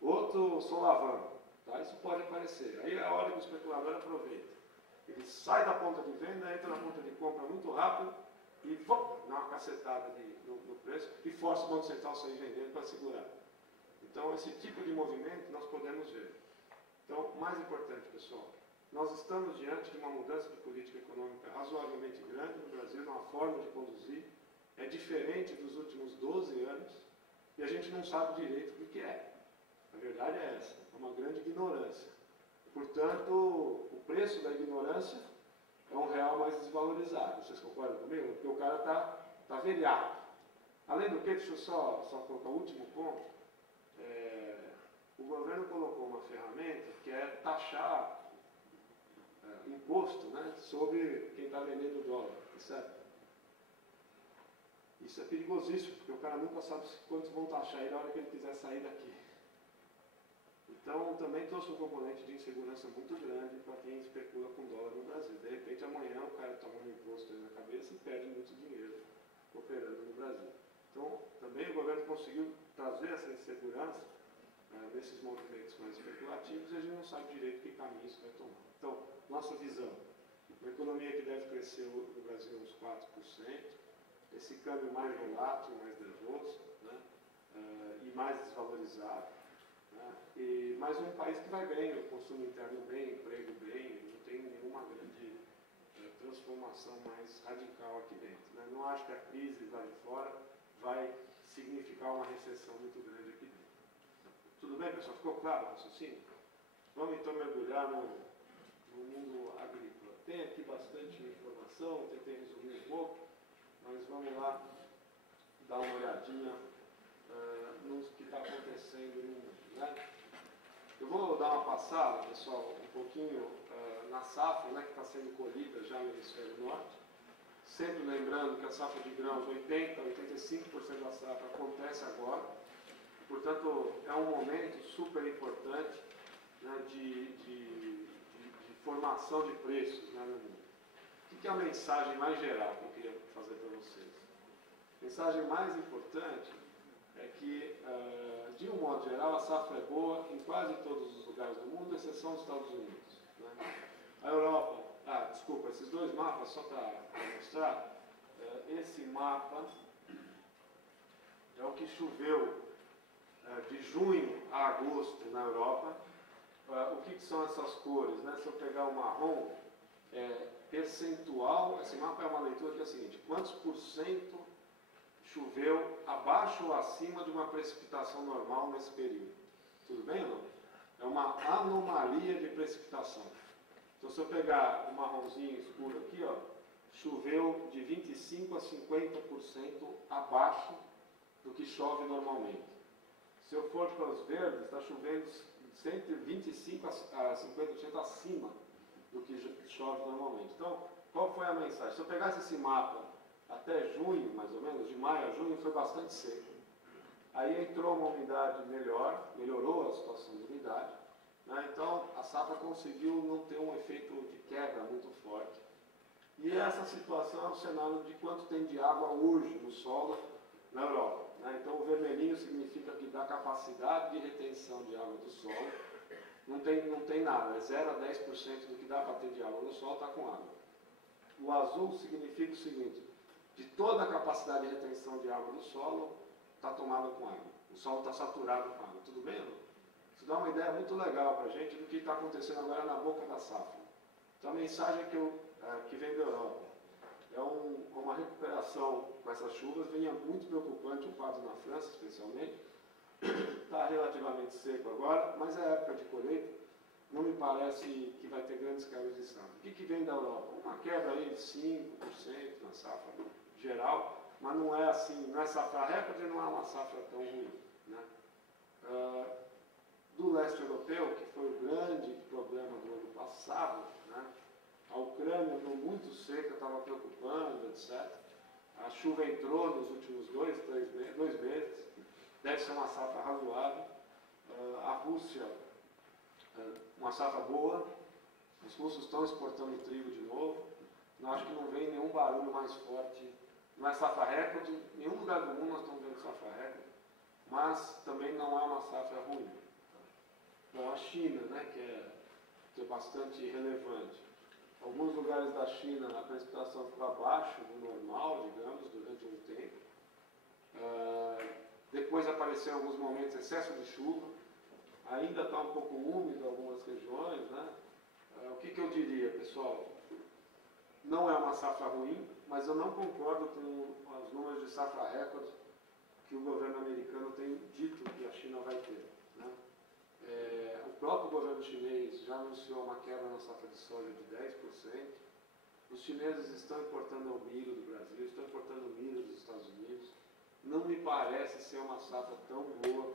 outro solavanco. Tá? Isso pode aparecer. Aí é a hora que o especulador aproveita. Ele sai da ponta de venda, entra na ponta de compra muito rápido e dá uma cacetada no preço e força o Banco Central a sair vendendo para segurar. Então, esse tipo de movimento nós podemos ver. Então, mais importante, pessoal, nós estamos diante de uma mudança de política econômica razoavelmente grande no Brasil, uma forma de conduzir, é diferente dos últimos 12 anos, e a gente não sabe direito o que é. A verdade é essa, é uma grande ignorância. Portanto, o preço da ignorância é um real mais desvalorizado. Vocês concordam comigo? Porque o cara está velhaco. Além do que, deixa eu só colocar o último ponto. O governo colocou uma ferramenta que é taxar imposto, né, sobre quem está vendendo dólar, certo? Isso é perigosíssimo, porque o cara nunca sabe quantos vão taxar ele na hora que ele quiser sair daqui. Então, também trouxe um componente de insegurança muito grande para quem especula com dólar no Brasil. De repente, amanhã o cara toma um imposto aí na cabeça e perde muito dinheiro operando no Brasil. Então, também o governo conseguiu trazer essa insegurança nesses movimentos mais especulativos e a gente não sabe direito que caminho isso vai tomar. Então, nossa visão, uma economia que deve crescer no Brasil uns 4%, esse câmbio mais volátil, mais nervoso, né, e mais desvalorizado, né, e mais um país que vai bem, o consumo interno bem, emprego bem, não tem nenhuma grande transformação mais radical aqui dentro. Né. Não acho que a crise lá de fora vai significar uma recessão muito grande aqui dentro. Tudo bem, pessoal? Ficou claro o raciocínio? Vamos então mergulhar no mundo agrícola. Tem aqui bastante informação, tentei resumir um pouco, mas vamos lá dar uma olhadinha no que está acontecendo no mundo. Né? Eu vou dar uma passada, pessoal, um pouquinho na safra, né, que está sendo colhida já no hemisfério norte. Sempre lembrando que a safra de grãos, 85% da safra acontece agora. Portanto, é um momento super importante, né, de formação de preços, né, no mundo. O que é a mensagem mais geral que eu queria fazer para vocês? A mensagem mais importante é que, de um modo geral, a safra é boa em quase todos os lugares do mundo, exceção dos Estados Unidos. Né? A Europa, esses dois mapas, só para mostrar, esse mapa é o que choveu de junho a agosto na Europa. O que são essas cores? Né? Se eu pegar o marrom, percentual, esse mapa é uma leitura que é a seguinte: quantos por cento choveu abaixo ou acima de uma precipitação normal nesse período? Tudo bem ou não? É uma anomalia de precipitação. Então, se eu pegar o marronzinho escuro aqui, ó, choveu de 25% a 50% abaixo do que chove normalmente. Se eu for para os verdes, está chovendo 125% a 50% acima do que chove normalmente. Então, qual foi a mensagem? Se eu pegasse esse mapa até junho, mais ou menos, de maio a junho, foi bastante seco. Aí entrou uma umidade melhorou a situação de umidade, né? Então a safra conseguiu não ter um efeito de quebra muito forte. E essa situação é o cenário de quanto tem de água hoje no solo na Europa. Né? Então o vermelhinho significa que dá capacidade de retenção de água do solo. Não tem nada, é 0 a 10% do que dá para ter de água no solo está com água. O azul significa o seguinte: de toda a capacidade de retenção de água no solo, está tomada com água. O solo está saturado com água. Tudo bem ou não? Isso dá uma ideia muito legal para a gente do que está acontecendo agora na boca da safra. Então a mensagem que vem da Europa é uma recuperação com essas chuvas. Vinha muito preocupante o quadro na França, especialmente. Está relativamente seco agora, mas é época de colheita. Não me parece que vai ter grandes quebras de safra. O que vem da Europa? Uma quebra aí de 5% na safra geral, mas não é assim, não é safra recorde, não é uma safra tão ruim. Né? Do leste europeu, que foi o grande problema do ano passado, né? A Ucrânia andou muito seca, estava preocupando, etc. A chuva entrou nos últimos 2 meses, deve ser uma safra razoável. A Rússia, uma safra boa, os russos estão exportando trigo de novo. Eu acho que não vem nenhum barulho mais forte. Não é safra recorde, em nenhum lugar do mundo nós estamos vendo safra recorde, mas também não é uma safra ruim. Então, a China, né, que é bastante relevante. Alguns lugares da China a precipitação ficou abaixo do normal, digamos, durante um tempo. Depois apareceu em alguns momentos excesso de chuva. Ainda está um pouco úmido em algumas regiões. Né? O que eu diria, pessoal? Não é uma safra ruim, mas eu não concordo com os números de safra recorde que o governo americano tem dito que a China vai ter. Né? O próprio governo chinês já anunciou uma quebra na safra de soja de 10%. Os chineses estão importando o milho do Brasil, estão importando o milho dos Estados Unidos. Não me parece ser uma safra tão boa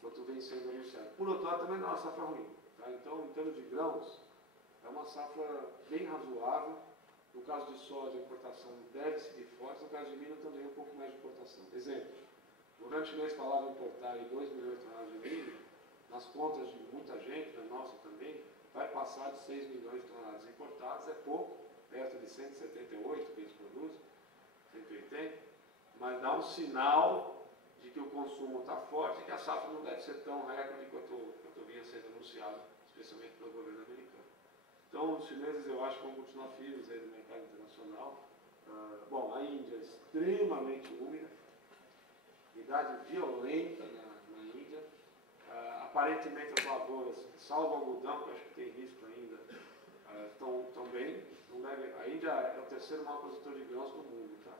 quanto vem sendo anunciado. Por outro lado, também não é uma safra ruim. Tá? Então, em termos de grãos, é uma safra bem razoável. No caso de soja, a importação deve seguir forte. No caso de milho, também um pouco mais de importação. Exemplo, o governo chinês falava em importar 2 milhões de toneladas de milho. Nas contas de muita gente, na nossa também, vai passar de 6 milhões de toneladas importadas. É pouco, perto de 178 que eles produzem, 180. Mas dá um sinal de que o consumo está forte e que a safra não deve ser tão recorde quanto vinha sendo anunciado, especialmente pelo governo americano. Então, os chineses, eu acho que vão continuar firmes aí no mercado internacional. Bom, a Índia é extremamente úmida, umidade violenta na Índia. Aparentemente, as lavouras, salvo algodão, que eu acho que tem risco ainda, estão bem. Não deve, a Índia é o terceiro maior produtor de grãos do mundo, tá?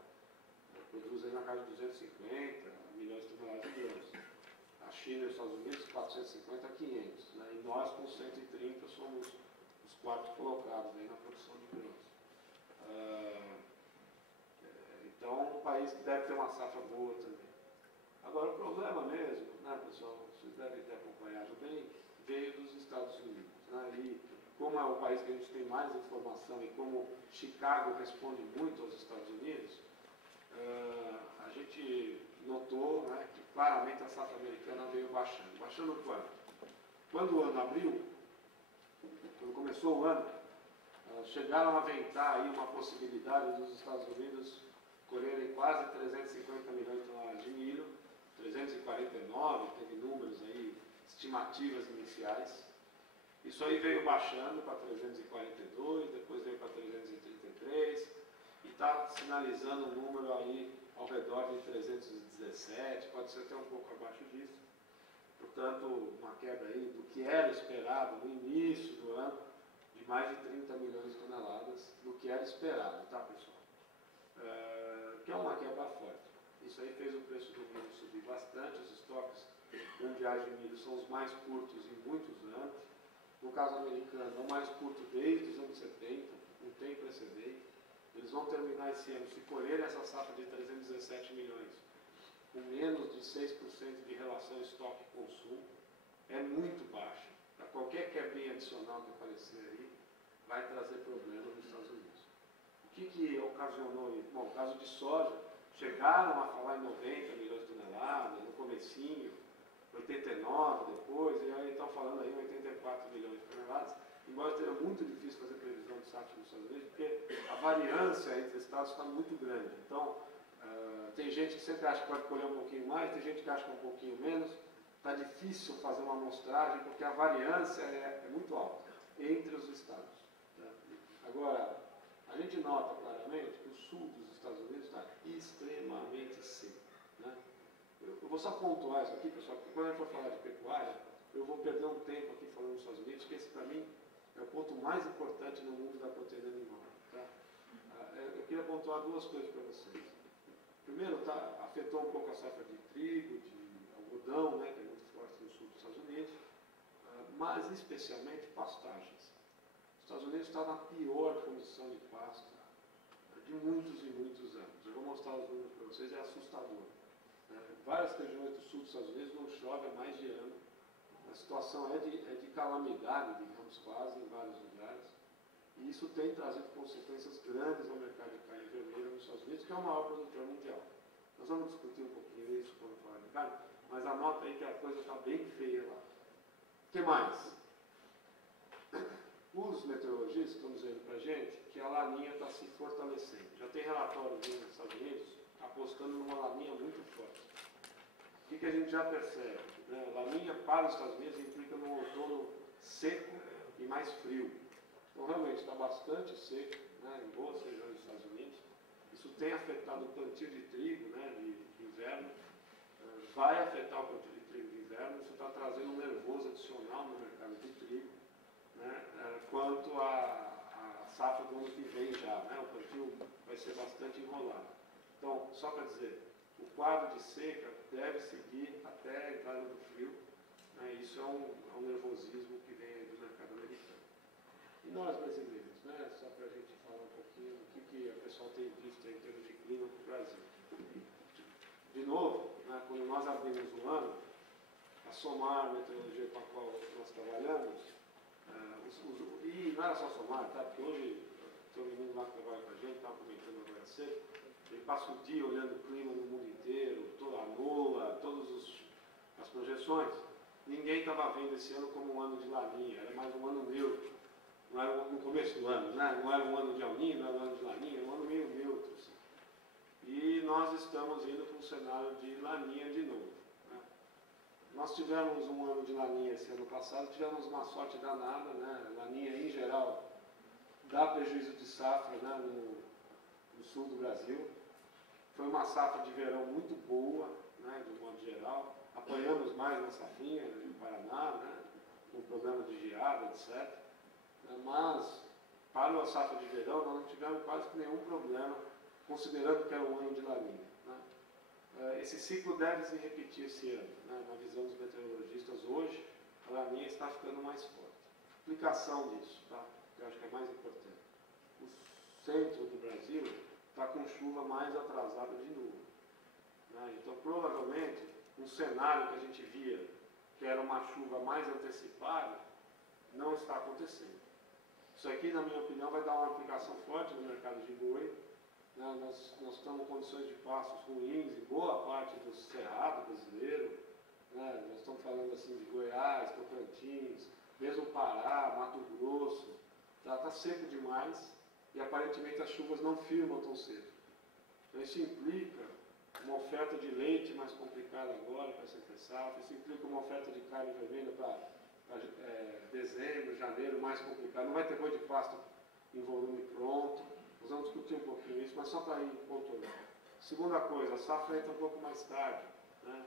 Produz aí na casa de 250 milhões de toneladas de grãos. A China e os Estados Unidos, 450 a 500. Né? E nós, com 130, somos os quartos colocados aí na produção de grãos. Então, um país que deve ter uma safra boa também. Agora, o problema mesmo, né, pessoal, vocês devem ter acompanhado bem, veio dos Estados Unidos. Né? E como é o país que a gente tem mais informação e como Chicago responde muito aos Estados Unidos, a gente notou, né, que claramente a safra americana veio baixando. Baixando quanto? Quando o ano abriu, quando começou o ano, chegaram a aventar aí uma possibilidade dos Estados Unidos colherem quase 350 milhões de toneladas de milho, 349, teve números aí, estimativas iniciais. Isso aí veio baixando para 342, depois veio para 333, e está sinalizando um número aí ao redor de 317, pode ser até um pouco abaixo disso. Portanto, uma queda aí do que era esperado no início do ano, de mais de 30 milhões de toneladas, do que era esperado, tá, pessoal? Que é uma quebra forte. Isso aí fez o preço do milho subir bastante, os estoques mundiais de milho são os mais curtos em muitos anos. No caso americano, é o mais curto desde os anos 70, não tem precedente. Eles vão terminar esse ano, se colherem essa safra de 317 milhões, com menos de 6% de relação estoque-consumo, é muito baixo. Para qualquer quebrinha adicional que aparecer aí, vai trazer problema nos Estados Unidos. O que ocasionou isso? Bom, o caso de soja, chegaram a falar em 90 milhões de toneladas, no comecinho, 89 depois, e aí estão falando aí 84 milhões de toneladas, embora seja muito difícil fazer previsão de safra nos Estados Unidos, porque a variância entre estados está muito grande. Então, tem gente que sempre acha que pode colher um pouquinho mais, tem gente que acha que um pouquinho menos. Está difícil fazer uma amostragem, porque a variância é muito alta entre os estados. Né? Agora, a gente nota claramente que o sul dos Estados Unidos está extremamente seco. Né? Eu vou só pontuar isso aqui, pessoal, porque quando a gente for falar de pecuária, eu vou perder um tempo aqui falando dos Estados Unidos, que esse, para mim, é o ponto mais importante no mundo da proteína animal. Tá? Eu queria pontuar duas coisas para vocês. Primeiro, afetou um pouco a safra de trigo, de algodão, né, que é muito forte no sul dos Estados Unidos, mas especialmente pastagens. Os Estados Unidos está na pior condição de pasto de muitos e muitos anos. Eu vou mostrar os números para vocês, é assustador. Várias regiões do sul dos Estados Unidos não chove há mais de ano. A situação é de calamidade, digamos, quase, em vários lugares. E isso tem trazido consequências grandes ao mercado de carne vermelha nos Estados Unidos, que é o maior produtor mundial. Nós vamos discutir um pouquinho isso quando falar de carne, mas anota aí que a coisa está bem feia lá. O que mais? Os meteorologistas estão dizendo para a gente que a laninha está se fortalecendo. Já tem relatórios nos Estados Unidos apostando numa laninha muito forte. O que a gente já percebe? Né? Laninha para os Estados Unidos implica num outono seco e mais frio. Então, realmente, está bastante seco, né, em boas regiões dos Estados Unidos. Isso tem afetado o plantio de trigo, né, de inverno. Vai afetar o plantio de trigo de inverno. Isso está trazendo um nervoso adicional no mercado de trigo, né, quanto à safra do ano que vem já. Né, o plantio vai ser bastante enrolado. Então, só para dizer, o quadro de seca deve seguir até a entrada do frio. Né, isso é um nervosismo que vem aí do mercado americano. E nós brasileiros, né? Só para a gente falar um pouquinho do que o pessoal tem visto em termos de clima para o Brasil. De novo, né, quando nós abrimos o ano, a SOMAR, a meteorologia com a qual nós trabalhamos, e não era só SOMAR, tá? Porque hoje tem um menino lá que trabalha com a gente, estava comentando agora cedo, ele passa o dia olhando o clima no mundo inteiro, toda a NOAA, todas as projeções. Ninguém estava vendo esse ano como um ano de Laninha, era mais um ano neutro. Não era no começo do ano, né? Não era um ano de El Niño, não era um ano de Laninha, era um ano meio neutro. Assim. E nós estamos indo para um cenário de Laninha de novo. Né? Nós tivemos um ano de Laninha esse ano passado, tivemos uma sorte danada, né? Laninha em geral dá prejuízo de safra, né? no sul do Brasil. Foi uma safra de verão muito boa, né? De um modo geral. Apanhamos mais na safrinha no Paraná, né? Com problema de geada, etc. Mas, para a safra de verão, nós não tivemos quase que nenhum problema, considerando que era um ano de Laninha. Né? Esse ciclo deve se repetir esse ano. Né? Na visão dos meteorologistas, hoje, a Laninha está ficando mais forte. Explicação disso, tá? Que eu acho que é mais importante. O centro do Brasil está com chuva mais atrasada de novo. Né? Então, provavelmente, um cenário que a gente via, que era uma chuva mais antecipada, não está acontecendo. Isso aqui, na minha opinião, vai dar uma aplicação forte no mercado de boi. Né? Nós estamos em condições de pastos ruins em boa parte do cerrado brasileiro. Né? Nós estamos falando assim de Goiás, Tocantins, mesmo Pará, Mato Grosso. Está seco demais e aparentemente as chuvas não firmam tão cedo. Então isso implica uma oferta de leite mais complicada agora para essa entre-safra, isso implica uma oferta de carne vermelha para dezembro, janeiro, mais complicado. Não vai ter boi de pasto em volume pronto. Nós vamos discutir um pouquinho isso, mas só para ir pontuando. Segunda coisa, a safra entra um pouco mais tarde. Né?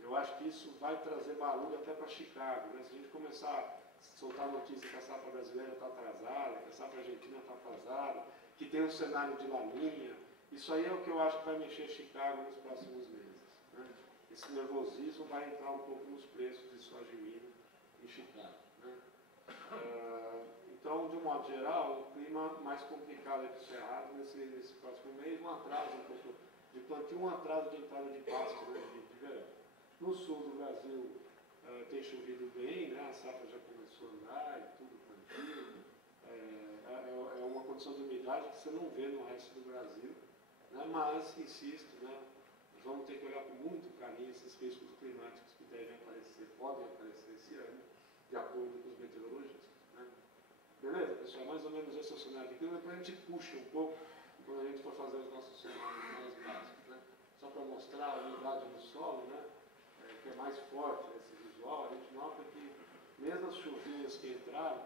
Eu acho que isso vai trazer barulho até para Chicago. Né? Se a gente começar a soltar notícia que a safra brasileira está atrasada, que a safra argentina está atrasada, que tem um cenário de Laninha, isso aí é o que eu acho que vai mexer Chicago nos próximos meses. Né? Esse nervosismo vai entrar um pouco nos preços de soja e milho em Chicago. Né? Então, de um modo geral, o clima mais complicado é para o Cerrado nesse próximo mês, um atraso um pouco de plantio, um atraso de entrada de pasto, né, de verão. No sul do Brasil tem chovido bem, né, a safra já começou a andar e tudo tranquilo. É uma condição de umidade que você não vê no resto do Brasil, né, mas, insisto, né, vamos ter que olhar com muito carinho esses riscos climáticos que devem aparecer, podem aparecer esse ano, de acordo com os meteorologistas. Né? Beleza, pessoal? Mais ou menos esse é o cenário de clima. Depois a gente puxa um pouco quando a gente for fazer os nossos cenários mais básicos. Né? Só para mostrar a umidade do solo, né? Que é mais forte nesse visual, a gente nota que mesmo as chuvinhas que entraram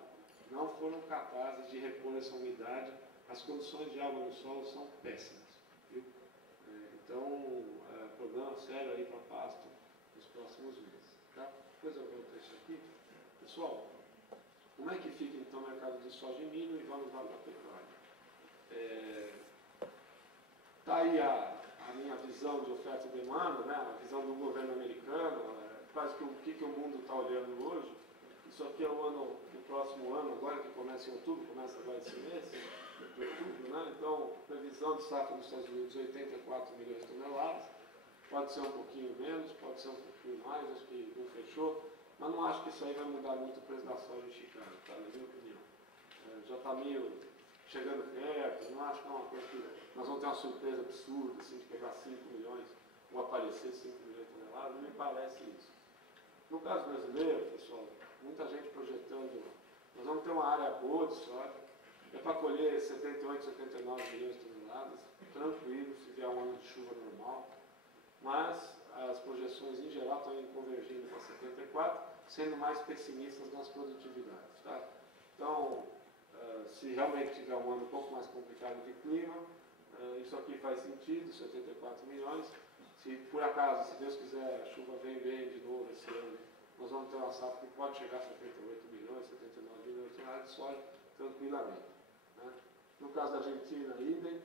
não foram capazes de repor essa umidade. As condições de água no solo são péssimas. Viu? Então, problema sério aí para pasto nos próximos meses. Tá? Depois eu volto a isso aqui. Pessoal, como é que fica então o mercado de soja e milho e vamos lá para a pecuária? Está aí a minha visão de oferta e demanda, né? A visão do governo americano, quase que o que o mundo está olhando hoje. Isso aqui é o ano, o próximo ano, agora que começa em outubro, começa agora esse mês, de outubro, né? Então, previsão de safra nos Estados Unidos, 84 milhões de toneladas. Pode ser um pouquinho menos, pode ser um pouquinho mais, acho que não fechou. Mas não acho que isso aí vai mudar muito o preço da soja em Chicago, tá? Na minha opinião. Já está meio chegando perto, não acho que é uma coisa que nós vamos ter uma surpresa absurda, assim, de pegar 5 milhões, ou aparecer 5 milhões de toneladas, não me parece isso. No caso brasileiro, pessoal, muita gente projetando, nós vamos ter uma área boa de soja, é para colher 78, 79 milhões de toneladas, tranquilo, se vier um ano de chuva normal, mas as projeções em geral estão convergindo para 74, sendo mais pessimistas nas produtividades. Tá? Então, se realmente tiver um ano um pouco mais complicado de clima, isso aqui faz sentido, 74 milhões. Se por acaso, se Deus quiser, a chuva vem bem de novo esse ano, nós vamos ter uma safra que pode chegar a 78 milhões, 79 milhões de toneladas de soja, tranquilamente. Né? No caso da Argentina, idem,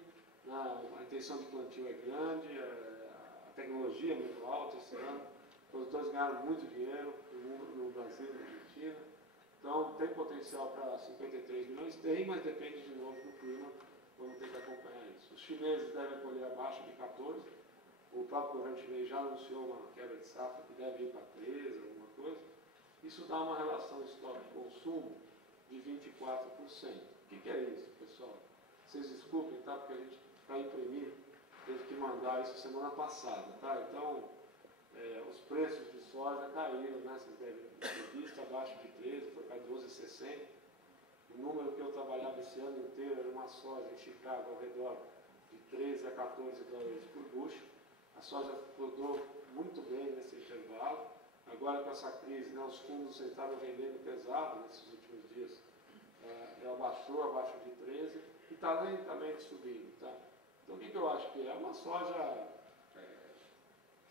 a intenção de plantio é grande, a tecnologia é muito alta esse ano, os produtores ganharam muito dinheiro no Brasil e na Argentina. Então, tem potencial para 53 milhões? Tem, mas depende de novo do clima, vamos ter que acompanhar isso. Os chineses devem colher abaixo de 14, o próprio governo chinês já anunciou uma quebra de safra que deve ir para 13, alguma coisa. Isso dá uma relação estoque-consumo de 24%. O que é isso, pessoal? Vocês desculpem, tá? Porque a gente, para imprimir, teve que mandar isso semana passada, tá? Então, os preços de soja caíram, né? Vocês devem ter visto, abaixo de 13, foi para 12,60. O número que eu trabalhava esse ano inteiro era uma soja em Chicago ao redor de 13 a 14 dólares por bushel. A soja rodou muito bem nesse intervalo. Agora com essa crise, né, os fundos entraram vendendo pesado nesses últimos dias. Ela baixou abaixo de 13 e está lentamente subindo. Tá? Então o que eu acho que é? Uma soja,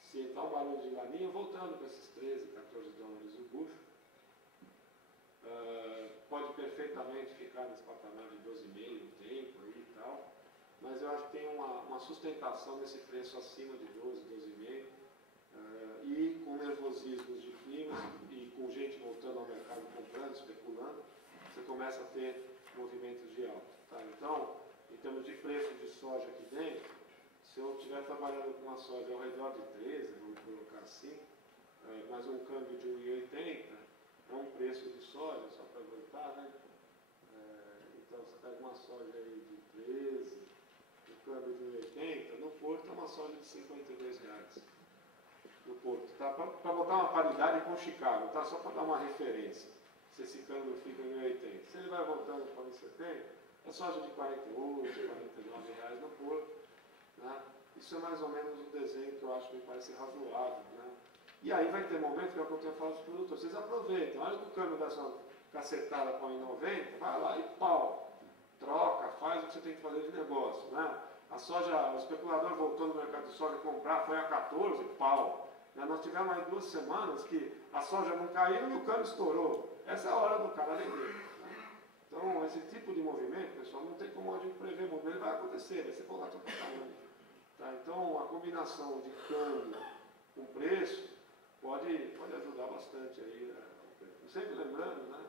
se entrar um barulho de galinha, voltando para esses 13, 14 dólares o bushel. Pode perfeitamente ficar nesse patamar de 12,5 no tempo aí e tal, mas eu acho que tem uma sustentação desse preço acima de 12, 12,5, e com nervosismos de clima e com gente voltando ao mercado comprando, especulando, você começa a ter movimentos de alta. Tá? Então, em termos de preço de soja aqui dentro, se eu estiver trabalhando com uma soja ao redor de 13, vamos colocar assim, mais um câmbio de 1,80, é um preço de soja, só para voltar, né? Então você pega uma soja aí de 13, o câmbio de 1,80, no Porto é uma soja de R$52. No Porto, tá? Para botar uma paridade com Chicago, tá? Só para dar uma referência. Se esse câmbio fica em 1,80. Se ele vai voltando para 1,70, é soja de R$48, R$49 no Porto. Né? Isso é mais ou menos o desenho que eu acho que me parece razoável. Né? E aí vai ter momento que é o que eu tenho falado dos produtores. Vocês aproveitam, olha que o câmbio dá sua cacetada para 1,90, vai lá e pau. Troca, faz o que você tem que fazer de negócio. Né? A soja, o especulador voltou no mercado de soja comprar, foi a 14, pau. Né? Nós tivemos aí 2 semanas que a soja não caiu e o câmbio estourou. Essa é a hora do cara vender. Né? Então, esse tipo de movimento, pessoal, não tem como a gente prever muito, ele vai acontecer, vai ser volátil para caramba. Tá? Então, a combinação de câmbio com preço pode ajudar bastante aí. Né? Sempre lembrando, né?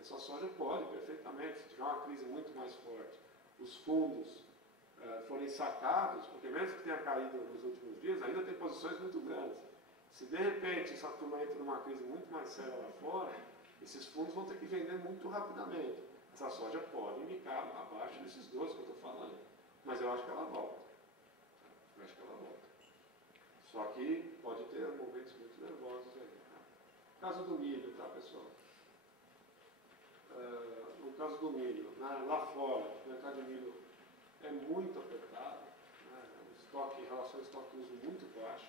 Essa soja pode perfeitamente, se tiver uma crise muito mais forte, os fundos forem sacados, porque mesmo que tenha caído nos últimos dias, ainda tem posições muito grandes. Se de repente essa turma entra numa crise muito mais séria lá fora, esses fundos vão ter que vender muito rapidamente. Essa soja pode indicar abaixo desses 12 que eu estou falando, mas eu acho que ela volta. Eu acho que ela volta. Só que pode ter momentos muito nervosos aí. No caso do milho, tá, pessoal? No caso do milho, né, lá fora, o mercado de milho é muito apertado, né, o estoque, em relação ao estoque de uso muito baixo.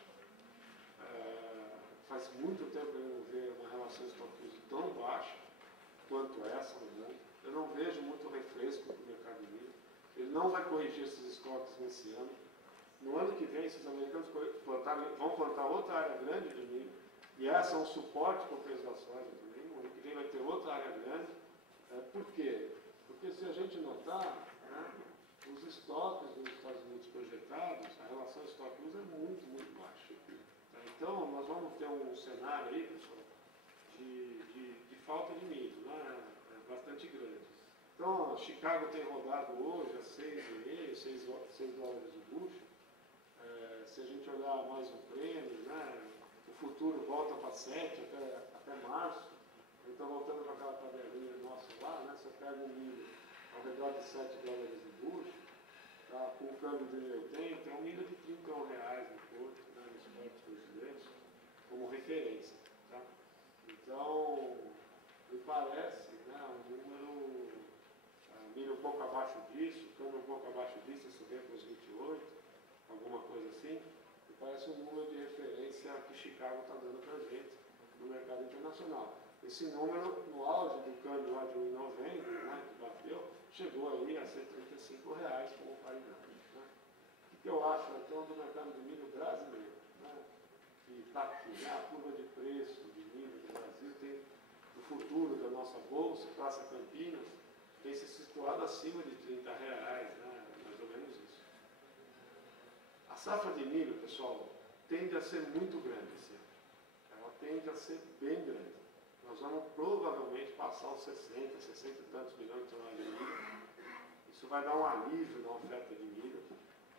Faz muito tempo que eu não vejo uma relação de estoque de uso tão baixa quanto essa no mundo. Eu não vejo muito refresco para o mercado de milho. Ele não vai corrigir esses estoques nesse ano. No ano que vem, esses americanos vão plantar outra área grande de milho, e essa é um suporte para o preço da soja também. No ano que vem vai ter outra área grande. Por quê? Porque se a gente notar, né, os estoques dos Estados Unidos projetados, a relação estoque-uso é muito, muito baixa. Tá? Então, nós vamos ter um cenário aí, pessoal, de falta de milho, né, bastante grande. Então, Chicago tem rodado hoje a 6,5, 6 dólares o bushel. Se a gente olhar mais um prêmio, né, o futuro volta para 7 até março. Então, voltando para aquela tabelinha nossa lá, né, você pega um milho ao redor de 7 dólares o bushel, tá, com o câmbio de 1,80, é um milho de R$31 no Porto, né, nos portos brasileiros, como referência. Tá? Então, me parece, né, um número, milho um pouco abaixo disso, câmbio um pouco abaixo disso, subir para os 28, alguma coisa assim, me parece um número de referência que Chicago está dando para a gente no mercado internacional. Esse número, no auge do câmbio lá de 1,90, né, que bateu, chegou aí a ser R$35 como paridade. Né? O que eu acho, então, do mercado de milho brasileiro, né, que está aqui, né, a curva de preço de milho do Brasil, tem o futuro da nossa bolsa, Praça Campinas, tem se situado acima de R$30, né, mais ou menos isso. A safra de milho, pessoal, tende a ser muito grande esse ano. Ela tende a ser bem grande. Nós vamos provavelmente passar os 60 e tantos milhões de toneladas de milho. Isso vai dar um alívio na oferta de milho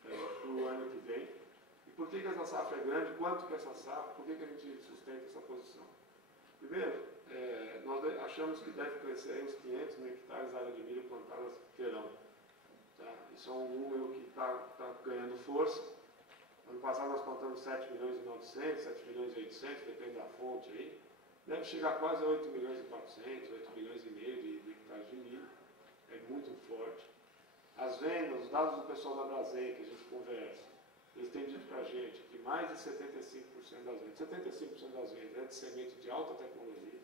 para o ano que vem. E por que essa safra é grande? Quanto que essa safra? Por que a gente sustenta essa posição? Primeiro, nós achamos que deve crescer uns 500 mil hectares de área de milho plantadas verão. Tá? Isso é um número que está ganhando força. Ano passado nós plantamos 7 milhões e 900, 7 milhões e 800, depende da fonte aí. Deve chegar quase a 8 milhões e 400, 8 milhões e meio de hectares de milho. É muito forte. As vendas, os dados do pessoal da Brasem, que a gente conversa, eles têm dito para a gente que mais de 75% das vendas, 75% das vendas é de semente de alta tecnologia.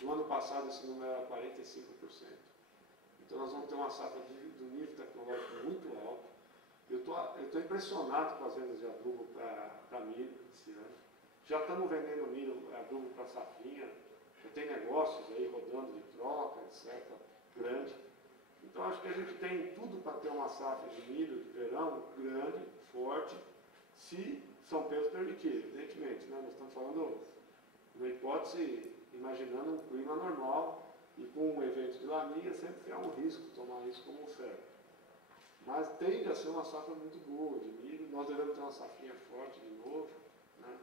No ano passado esse número era 45%. Então nós vamos ter uma safra do nível tecnológico muito alto. Eu estou impressionado com as vendas de adubo para milho esse ano. Já estamos vendendo milho, adubo para safrinha, já tem negócios aí rodando de troca, etc., grande. Então acho que a gente tem tudo para ter uma safra de milho de verão grande, forte, se São Pedro permitir, evidentemente. Né? Nós estamos falando uma hipótese, imaginando um clima normal, e com um evento de laninha sempre é um risco tomar isso como certo. Mas tende a ser uma safra muito boa de milho, nós devemos ter uma safrinha forte de novo. Né?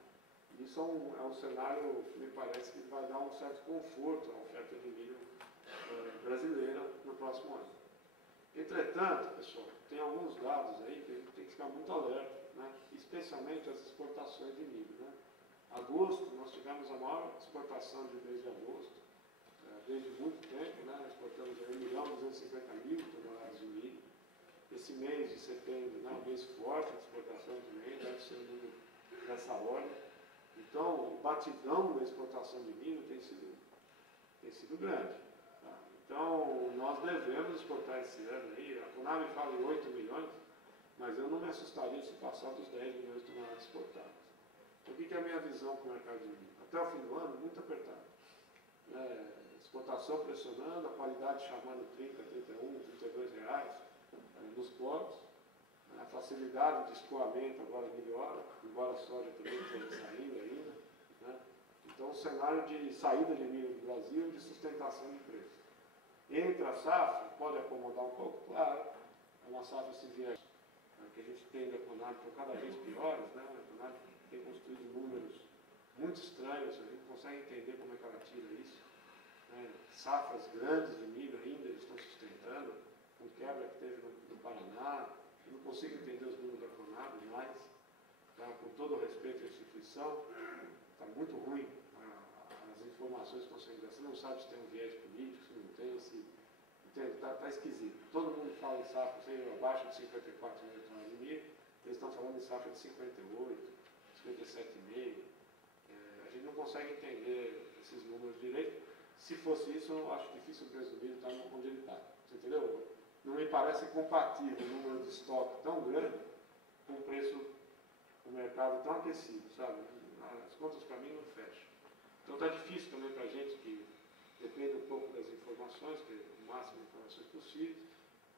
Isso é um cenário que me parece que vai dar um certo conforto à oferta de milho brasileira no próximo ano. Entretanto, pessoal, tem alguns dados aí que a gente tem que ficar muito alerta, né? Especialmente as exportações de milho. Né? Agosto, nós tivemos a maior exportação de mês de agosto, desde muito tempo, né? Exportamos 1.250.000 toneladas de milho. Esse mês de setembro, né, um mês forte de exportação de milho, deve ser um número dessa ordem. Então, o batidão da exportação de milho tem sido grande. Tá? Então, nós devemos exportar esse ano aí. A Conab fala em 8 milhões, mas eu não me assustaria se passar dos 10 milhões de toneladas exportadas. Então, o que é a minha visão para o mercado de milho? Até o fim do ano, muito apertado. Exportação pressionando, a qualidade chamando 30, 31, 32 reais nos portos. A facilidade de escoamento agora melhora, embora a soja também esteja saindo ainda. Né? Então, o cenário de saída de milho do Brasil e de sustentação de preço. Entre a safra, pode acomodar um pouco, claro, é uma safra se vier, que a gente tem da Conab por cada vez piores, né? A Conab tem construído números muito estranhos, a gente consegue entender como é que ela tira isso. Né? Safras grandes de milho ainda eles estão sustentando, com quebra que teve no Paraná. Eu não consigo entender os números da Conab, mas, tá, com todo o respeito à instituição, está muito ruim as informações que estão sendo dadas. Você não sabe se tem um viés político, se não tem, está esquisito. Todo mundo fala em safra, seja abaixo de 54 mil toneladas de milho, eles estão falando em safra de 58, 57,5. A gente não consegue entender esses números direito. Se fosse isso, eu acho difícil o preço do milho estar onde ele está. Você entendeu? Não me parece compatível o número de estoque tão grande com o preço do mercado tão aquecido, sabe? As contas para mim não fecham. Então está difícil também para a gente que depende um pouco das informações, que é o máximo de informações possíveis,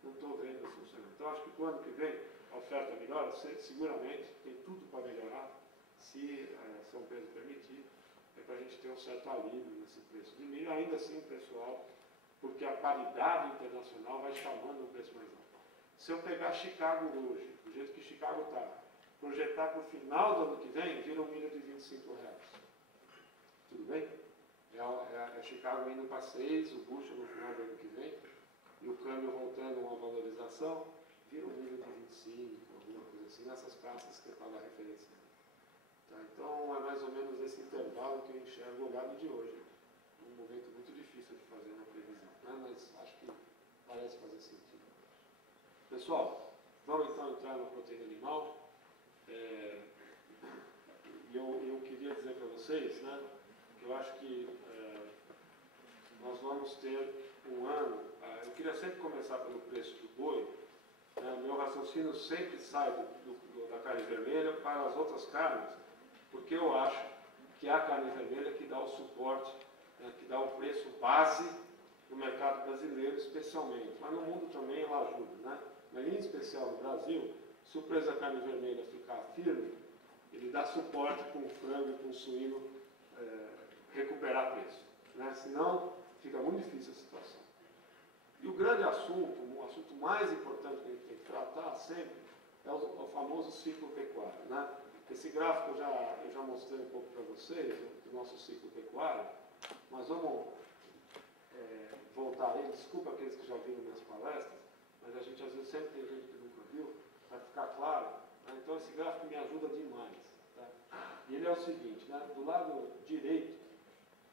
não estou vendo funcionando. Então acho que para o ano que vem a oferta melhora, seguramente tem tudo para melhorar, se São Pedro permitir, para a gente ter um certo alívio nesse preço de milho, ainda assim o preço alto, porque a paridade internacional vai chamando um preço mais alto. Se eu pegar Chicago hoje, do jeito que Chicago está, projetar para o final do ano que vem, vira um milho de R$25. Tudo bem? É Chicago indo para 6, o bushel no final do ano que vem, e o câmbio voltando a uma valorização, vira um milho de 25, alguma coisa assim, nessas praças que eu estava referenciando. Tá? Então é mais ou menos esse intervalo que eu enxergo o gado de hoje. Um momento muito difícil de fazer uma previsão, né? Mas acho que parece fazer sentido. Pessoal, vamos então entrar na proteína animal. Eu queria dizer para vocês, né, que eu acho que nós vamos ter um ano. Eu queria sempre começar pelo preço do boi. O meu raciocínio sempre sai da carne vermelha para as outras carnes, porque eu acho que é a carne vermelha que dá o suporte, que dá o preço base no mercado brasileiro, especialmente. Mas no mundo também ela ajuda, né? Mas em especial no Brasil, se o preço da carne vermelha ficar firme, ele dá suporte com o frango e com o suíno recuperar preço. né? Senão fica muito difícil a situação. E o grande assunto, o assunto mais importante que a gente tem que tratar sempre, é o famoso ciclo pecuário, né? Esse gráfico eu já mostrei um pouco para vocês, do nosso ciclo pecuário, mas vamos voltar aí. Desculpa aqueles que já viram minhas palestras, mas a gente às vezes sempre tem gente que nunca viu, para ficar claro, né? Então esse gráfico me ajuda demais. Tá? E ele é o seguinte, né? Do lado direito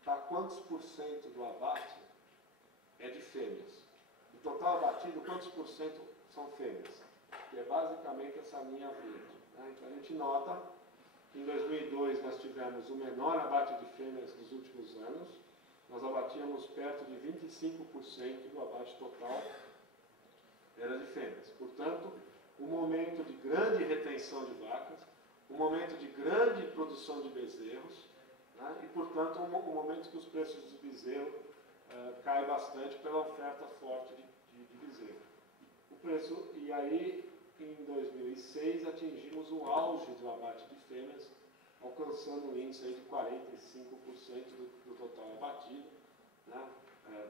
está quantos por cento do abate é de fêmeas. Do total abatido, quantos por cento são fêmeas? Que é basicamente essa linha verde. Né? Então a gente nota que em 2002 nós tivemos o menor abate de fêmeas dos últimos anos. Nós abatíamos perto de 25% do abate total era de fêmeas. Portanto, um momento de grande retenção de vacas, um momento de grande produção de bezerros, né? E, portanto, um momento que os preços do bezerro caem bastante pela oferta forte de bezerro. O preço, e aí, em 2006, atingimos o auge do abate de fêmeas, alcançando um índice aí de 45% do total abatido, né?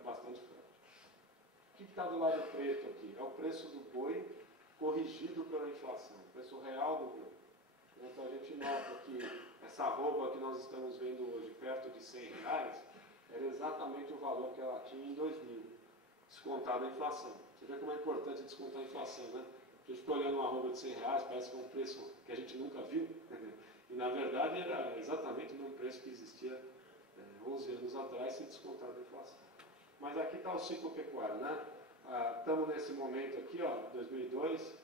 Bastante forte. O que está do lado preto aqui? É o preço do boi corrigido pela inflação, o preço real do boi. Então a gente nota que essa arroba que nós estamos vendo hoje, perto de R$100, era exatamente o valor que ela tinha em 2000, descontado a inflação. Você vê como é importante descontar a inflação, né? A gente ficou olhando uma arroba de R$100, parece que é um preço que a gente nunca viu, e na verdade era exatamente o mesmo preço que existia 11 anos atrás, se descontado a inflação. Mas aqui está o ciclo pecuário, né? Estamos nesse momento aqui, ó, 2002,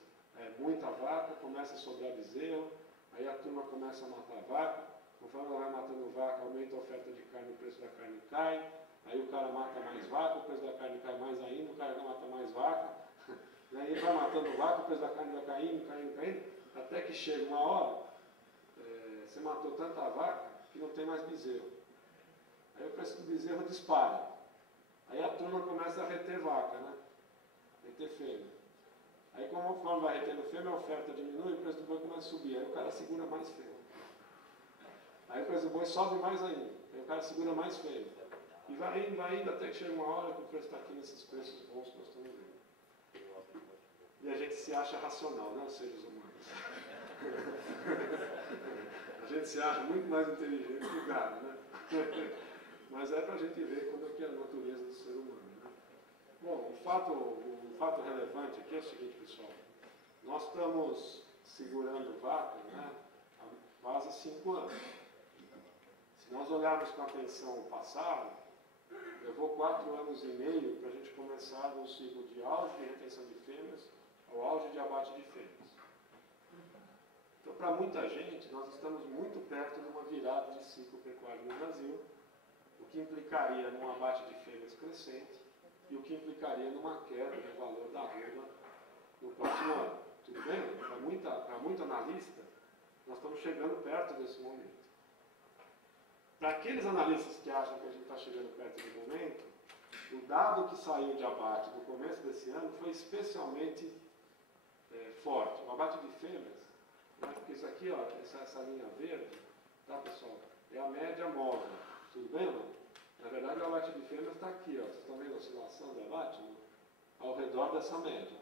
muita vaca, começa a sobrar bezerro, aí a turma começa a matar vaca, conforme ela vai matando vaca, aumenta a oferta de carne, o preço da carne cai, aí o cara mata mais vaca, o preço da carne cai mais ainda, o cara mata mais vaca, aí ele vai matando vaca, o preço da carne vai caindo, até que chega uma hora, você matou tanta vaca que não tem mais bezerro. Aí o preço do bezerro dispara. Aí a turma começa a reter vaca, né? Reter fêmea. Aí conforme vai retendo fêmea, a oferta diminui, o preço do boi começa a subir. Aí o cara segura mais fêmea. Aí o preço do boi sobe mais ainda. Aí o cara segura mais fêmea. E vai indo, até que chega uma hora que o preço está aqui nesses preços bons que nós estamos vendo. E a gente se acha racional, né? Os seres humanos. A gente se acha muito mais inteligente que o gado, né? Mas é para a gente ver como é que é a natureza do ser humano. Né? Bom, o fato relevante aqui é o seguinte, pessoal. Nós estamos segurando vaca, né, há quase 5 anos. Se nós olharmos com atenção o passado, levou 4 anos e meio para a gente começar um ciclo de auge de retenção de fêmeas ao auge de abate de fêmeas. Então, para muita gente, nós estamos muito perto de uma virada de ciclo pecuário no Brasil, o que implicaria num abate de fêmeas crescente e o que implicaria numa queda do valor da arroba no próximo ano. Tudo bem? Para muito analista, nós estamos chegando perto desse momento. Para aqueles analistas que acham que a gente está chegando perto do momento, o dado que saiu de abate no começo desse ano foi especialmente forte. O abate de fêmeas, né, porque isso aqui, ó, essa linha verde, tá, pessoal, é a média móvel. Tudo bem, não? Na verdade, o abate de fêmeas está aqui, ó. Vocês estão vendo a oscilação do abate? Né? Ao redor dessa média.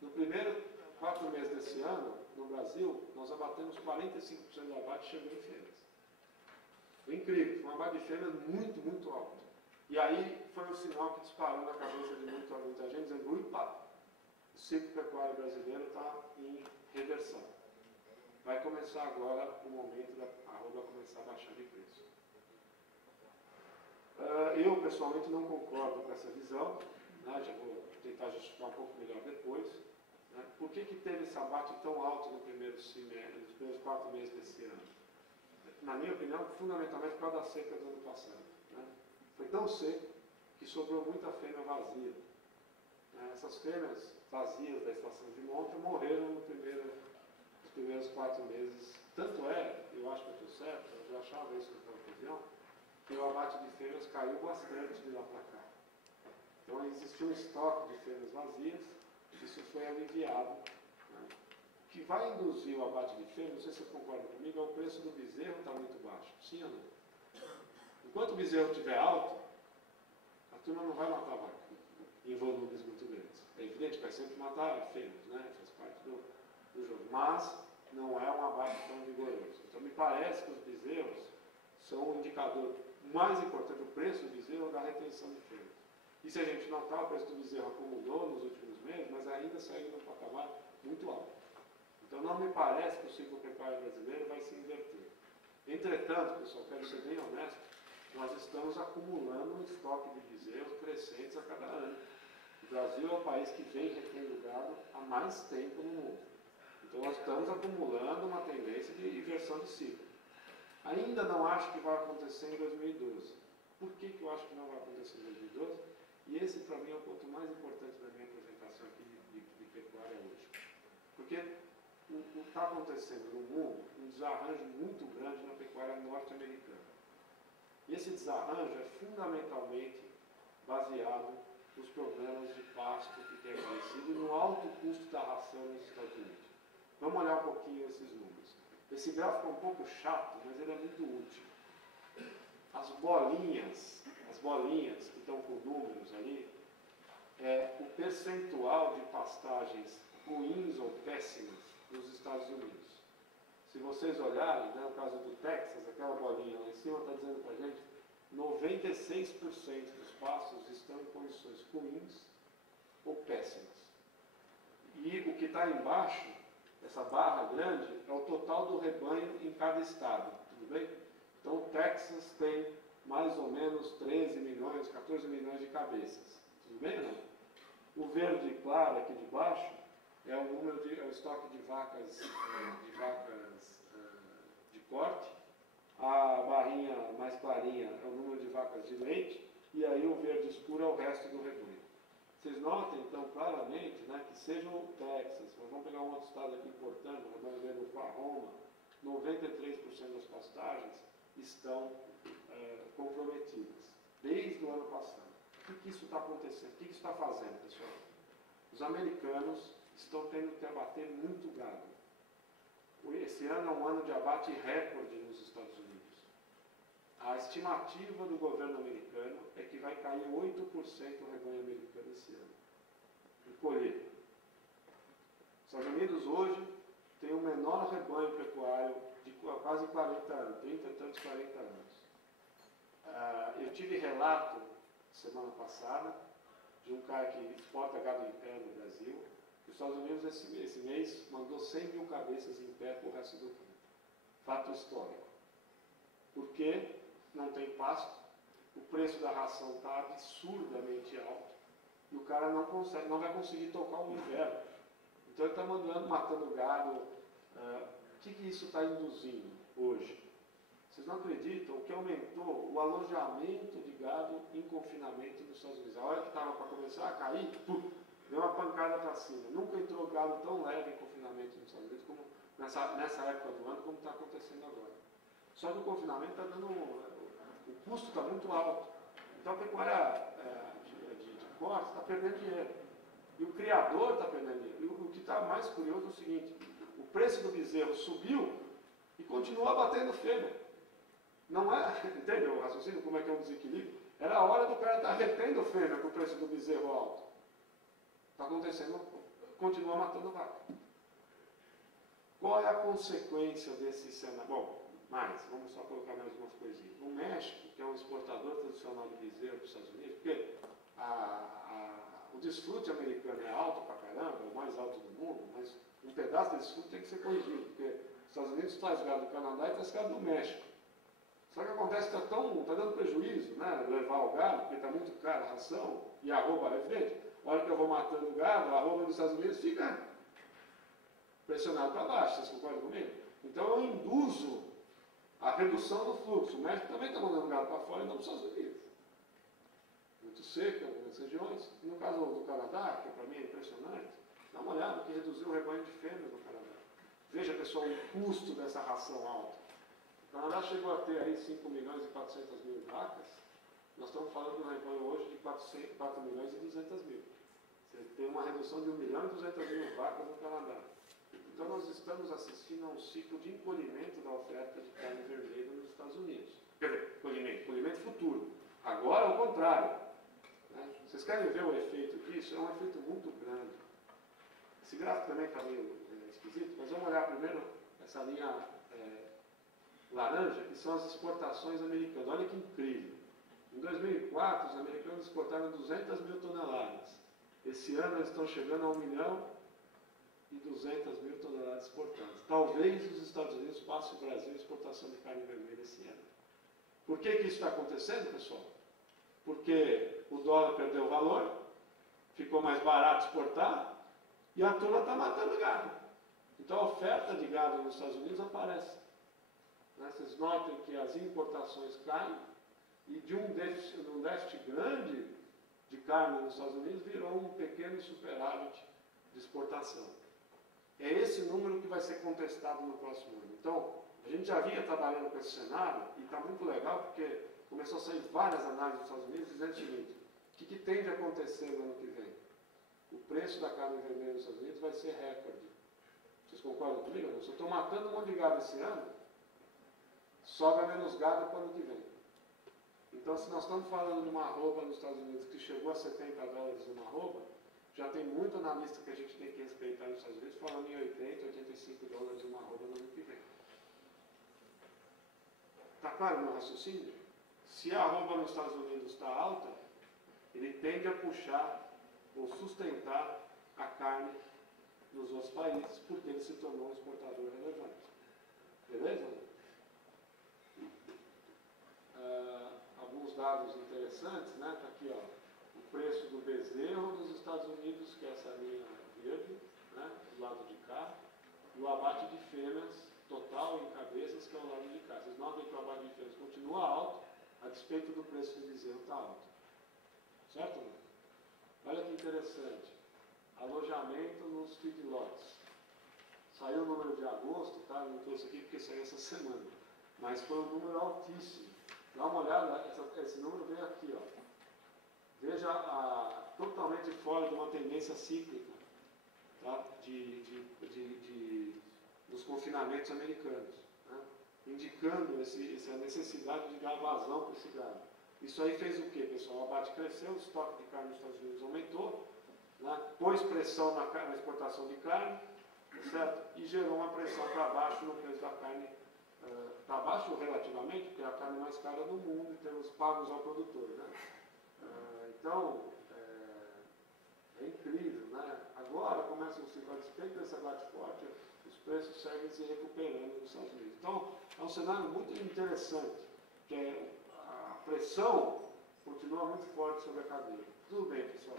No primeiro 4 meses desse ano, no Brasil, nós abatemos 45% do abate chegou em fêmeas. Foi incrível, foi um abate de fêmeas muito, muito alto. E aí foi um sinal que disparou na cabeça de muita gente, dizendo, opa, o ciclo pecuário brasileiro está em reversão. Vai começar agora o momento da arroba começar a baixar de preço. Eu, pessoalmente, não concordo com essa visão, né? Já vou tentar justificar um pouco melhor depois. Né? Por que teve esse abate tão alto no primeiro semestre, nos primeiros 4 meses desse ano? Na minha opinião, fundamentalmente por causa da seca do ano passado. Né? Foi tão seco que sobrou muita fêmea vazia. Né? Essas fêmeas vazias da estação de monta morreram nos primeiros 4 meses. Tanto é, eu acho que eu estou certo, eu já achava isso naquela ocasião, que o abate de fêmeas caiu bastante de lá para cá. Então existiu um estoque de fêmeas vazias, isso foi aliviado. Né? O que vai induzir o abate de fêmeas, não sei se você concorda comigo, é o preço do bezerro está muito baixo. Sim ou não? Enquanto o bezerro estiver alto, A turma não vai matar vaca em volumes muito grandes. É evidente que vai sempre matar fêmeas, né? Faz parte do jogo. Mas não é um abate tão vigoroso. Então me parece que os bezerros são um indicador mais importante, o preço do bezerro, da retenção de fêmeas. E se a gente notar, o preço do bezerro acumulou nos últimos meses, mas ainda segue num patamar muito alto. Então não me parece que o ciclo pecuário brasileiro vai se inverter. Entretanto, pessoal, quero ser bem honesto, nós estamos acumulando um estoque de bezerros crescentes a cada ano. O Brasil é o país que vem retendo gado há mais tempo no mundo. Então nós estamos acumulando uma tendência de inversão de ciclo. Ainda não acho que vai acontecer em 2012. Por que eu acho que não vai acontecer em 2012? E esse, para mim, é o ponto mais importante da minha apresentação aqui de pecuária hoje. Porque está acontecendo no mundo um desarranjo muito grande na pecuária norte-americana. E esse desarranjo é fundamentalmente baseado nos problemas de pasto que tem aparecido e no alto custo da ração nos Estados Unidos. Vamos olhar um pouquinho esses números. Esse gráfico é um pouco chato, mas ele é muito útil. As bolinhas que estão com números ali, é o percentual de pastagens ruins ou péssimas nos Estados Unidos. Se vocês olharem, né, o caso do Texas, aquela bolinha lá em cima está dizendo para a gente 96% dos pastos estão em condições ruins ou péssimas. E o que está embaixo, essa barra grande, é o total do rebanho em cada estado, tudo bem? Então o Texas tem mais ou menos 13 milhões, 14 milhões de cabeças, tudo bem ou não? O verde claro aqui de baixo é o estoque de vacas de corte, a barrinha mais clarinha é o número de vacas de leite, e aí o verde escuro é o resto do rebanho. Vocês notem, então, claramente, né, que seja o Texas, mas vamos pegar um outro estado aqui importante, o rebanho do Oklahoma, 93% das pastagens estão comprometidas, desde o ano passado. O que isso está acontecendo? O que isso está fazendo, pessoal? Os americanos estão tendo que abater muito gado. Esse ano é um ano de abate recorde nos Estados Unidos. A estimativa do governo americano é que vai cair 8% o rebanho americano esse ano. Em colheita. Os Estados Unidos hoje tem o menor rebanho pecuário de quase 40 anos, 30 e tantos 40 anos. Eu tive relato semana passada de um cara que exporta gado em pé no Brasil. Os Estados Unidos esse mês mandou 100 mil cabeças em pé para o resto do mundo. Fato histórico. Porque não tem pasto, o preço da ração está absurdamente alto e o cara não vai conseguir tocar o inverno. Então ele está matando gado. O que isso está induzindo hoje? Vocês não acreditam o que aumentou o alojamento de gado em confinamento nos Estados Unidos. A hora que estava para começar a cair, deu uma pancada para cima. Nunca entrou gado tão leve em confinamento nos Estados Unidos como nessa época do ano, como está acontecendo agora. Só que o confinamento está dando... O custo está muito alto. Então a pecuária de corte está perdendo dinheiro. E o criador está perdendo dinheiro. E o que está mais curioso é o seguinte: o preço do bezerro subiu e continua batendo fêmea. Não é, entendeu o raciocínio? Como é que é um desequilíbrio? Era a hora do cara estar retendo fêmea com o preço do bezerro alto. Está acontecendo, continua matando vaca. Qual é a consequência desse cenário? Bom, vamos só colocar mais umas coisinhas. O México, que é um exportador tradicional de bezerro para os Estados Unidos, porque o desfrute americano é alto pra caramba, é o mais alto do mundo, mas um pedaço desse desfrute tem que ser corrigido, porque os Estados Unidos traz gado do Canadá e traz gado do México. Só que acontece que está dando prejuízo, né? Levar o gado, porque está muito caro a ração, e a arroba é frente. A hora que eu vou matando o gado, a arroba dos Estados Unidos fica pressionado para baixo, vocês concordam comigo? Então eu induzo a redução do fluxo. O México também está mandando gado para fora e não para os Estados Unidos. Muito seco em algumas regiões. No caso do Canadá, que para mim é impressionante, dá uma olhada que reduziu o rebanho de fêmeas no Canadá. Veja, pessoal, o custo dessa ração alta. O Canadá chegou a ter aí 5 milhões e 400 mil vacas. Nós estamos falando de um rebanho hoje de 4 milhões e 200 mil. Você tem uma redução de 1 milhão e 200 mil vacas no Canadá. Então nós estamos assistindo a um ciclo de encolhimento da oferta de carne vermelha nos Estados Unidos. Quer dizer, encolhimento futuro. Agora, ao contrário. Né? Vocês querem ver o efeito disso? É um efeito muito grande. Esse gráfico também está meio esquisito, mas vamos olhar primeiro essa linha laranja, que são as exportações americanas. Olha que incrível. Em 2004, os americanos exportaram 200 mil toneladas. Esse ano eles estão chegando a 1 milhão e 200 mil toneladas exportadas. Talvez os Estados Unidos passem o Brasil em exportação de carne vermelha esse ano. Por que isso está acontecendo, pessoal? Porque o dólar perdeu valor, ficou mais barato exportar, e a turma está matando gado. Então a oferta de gado nos Estados Unidos aparece. Vocês notem que as importações caem, e de um déficit grande de carne nos Estados Unidos virou um pequeno superávit de exportação. É esse número que vai ser contestado no próximo ano. Então, a gente já vinha trabalhando com esse cenário, e está muito legal, porque começou a sair várias análises nos Estados Unidos dizendo o seguinte: o que tende a acontecer no ano que vem? O preço da carne vermelha nos Estados Unidos vai ser recorde. Vocês concordam comigo? Se eu estou matando um monte de gado esse ano, sobra menos gado para o ano que vem. Então, se nós estamos falando de uma arroba nos Estados Unidos que chegou a 70 dólares uma arroba, já tem muito analista que a gente tem que respeitar nos Estados Unidos falando em 80, 85 dólares uma arroba no ano que vem. Está claro o meu raciocínio? Se a arroba nos Estados Unidos está alta, ele tende a puxar ou sustentar a carne nos outros países, porque ele se tornou um exportador relevante. Beleza? Alguns dados interessantes, né? Está aqui, ó, o preço do bezerro nos Estados Unidos, que é essa linha verde, né? Do lado de cá, e o abate de fêmeas total em cabeças, que é o lado de cá. Vocês notam que o abate de fêmeas continua alto, a despeito do preço do bezerro está alto. Certo? Olha que interessante. Alojamento nos feedlots. Saiu o número de agosto, tá? Não trouxe aqui porque saiu essa semana. Mas foi um número altíssimo. Dá uma olhada, esse número veio aqui, ó. Veja totalmente fora de uma tendência cíclica, tá? Dos confinamentos americanos, né? Indicando essa necessidade de dar vazão para esse gado. Isso aí fez o quê, pessoal? O abate cresceu, o estoque de carne nos Estados Unidos aumentou, né? Pôs pressão na exportação de carne, certo? E gerou uma pressão para baixo no preço da carne, para baixo relativamente, porque é a carne mais cara do mundo em termos pagos ao produtor, né? Então, é incrível, né? Agora começa um ciclo a despeito desse abate forte, os preços seguem se recuperando nos Estados Unidos. Então, é um cenário muito interessante, que a pressão continua muito forte sobre a cadeia. Tudo bem, pessoal.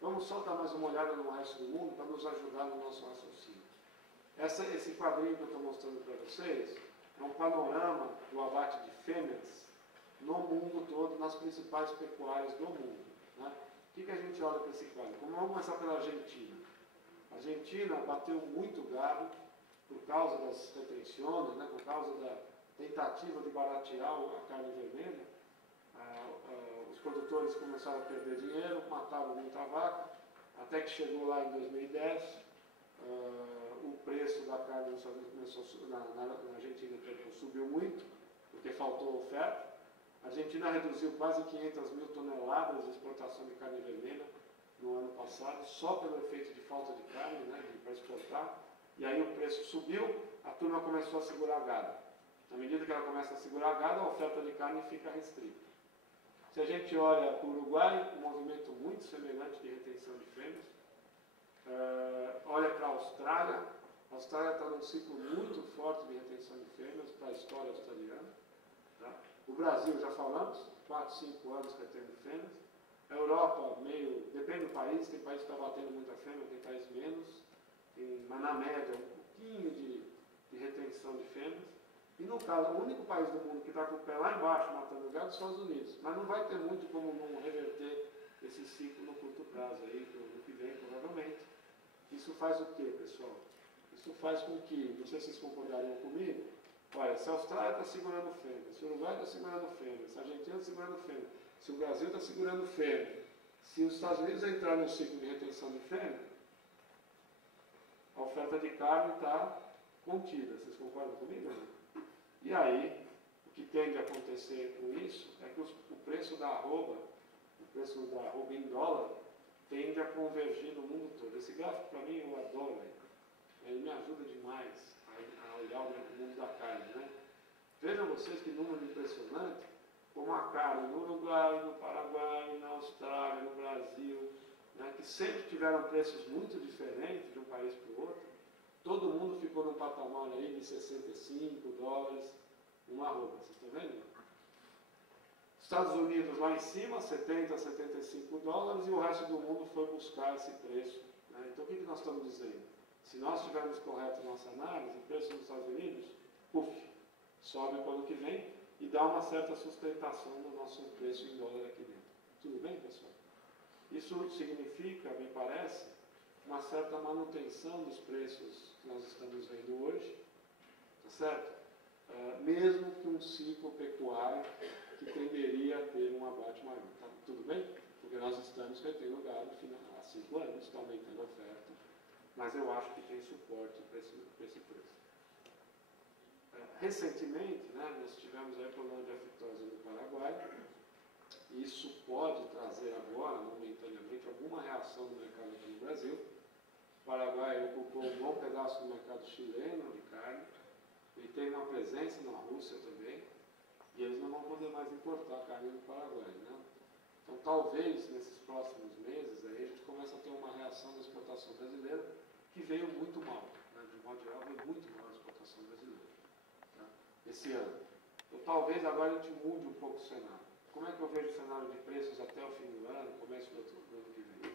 Vamos só dar mais uma olhada no resto do mundo para nos ajudar no nosso raciocínio. Esse quadrinho que eu estou mostrando para vocês é um panorama do abate de fêmeas no mundo todo, nas principais pecuárias do mundo, né? O que a gente olha para esse quadro? Vamos começar pela Argentina. A Argentina bateu muito gado por causa das retenções, né? Por causa da tentativa de baratear a carne vermelha. Os produtores começaram a perder dinheiro, mataram muita vaca, até que chegou lá em 2010, o preço da carne nos Estados Unidos começou, na Argentina subiu muito, porque faltou oferta. A Argentina reduziu quase 500 mil toneladas de exportação de carne vermelha no ano passado, só pelo efeito de falta de carne, né, para exportar. E aí o preço subiu, a turma começou a segurar gado. À medida que ela começa a segurar gado, a oferta de carne fica restrita. Se a gente olha para o Uruguai, um movimento muito semelhante de retenção de fêmeas. Olha para a Austrália está num ciclo muito forte de retenção de fêmeas para a história australiana. Tá? O Brasil, já falamos, 4, 5 anos retendo fêmeas. A Europa, depende do país, tem país que está batendo muita fêmea, tem país menos, mas na média, um pouquinho de retenção de fêmeas. E no caso, o único país do mundo que está com o pé lá embaixo matando gado é os Estados Unidos. Mas não vai ter muito como não reverter esse ciclo no curto prazo, aí, no que vem, provavelmente. Isso faz o quê, pessoal? Isso faz com que, não sei se vocês concordariam comigo, olha, se a Austrália está segurando fêmea, se o Uruguai está segurando fêmea, se a Argentina está segurando fêmea, se o Brasil está segurando fêmea, se os Estados Unidos entrarem no ciclo de retenção de fêmea, a oferta de carne está contida. Vocês concordam comigo? E aí, o que tende a acontecer com isso é que o preço da arroba, o preço da arroba em dólar, tende a convergir no mundo todo. Esse gráfico, para mim, eu adoro. Ele me ajuda demais a olhar o mundo da carne. Né? Vejam vocês que número impressionante, como a carne no Uruguai, no Paraguai, na Austrália, no Brasil, né, que sempre tiveram preços muito diferentes de um país para o outro. Todo mundo ficou num patamar aí de 65 dólares uma arroba. Vocês estão vendo? Estados Unidos lá em cima, 70, 75 dólares, e o resto do mundo foi buscar esse preço. Né? Então o que nós estamos dizendo? Se nós estivermos corretos na nossa análise, o preço nos Estados Unidos, sobe para o ano que vem e dá uma certa sustentação no nosso preço em dólar aqui dentro. Tudo bem, pessoal? Isso significa, me parece, uma certa manutenção dos preços que nós estamos vendo hoje, tá certo? Mesmo que um ciclo pecuário que tenderia a ter um abate maior. Tá tudo bem? Porque nós estamos retendo gado há 5 anos, está aumentando a oferta, mas eu acho que tem suporte para esse preço. Recentemente, né, nós tivemos aí problema de aftosa no Paraguai. Isso pode trazer agora, momentaneamente, alguma reação no mercado aqui no Brasil. O Paraguai ocupou um bom pedaço do mercado chileno de carne. Ele tem uma presença na Rússia também. E eles não vão poder mais importar carne do Paraguai. Né? Então, talvez, nesses próximos meses, aí a gente começa a ter uma reação da exportação brasileira que veio muito mal. Né? De modo geral, veio muito mal a exportação brasileira. Tá? Esse ano. Então, talvez agora a gente mude um pouco o cenário. Como é que eu vejo o cenário de preços até o fim do ano, começo do ano que vem?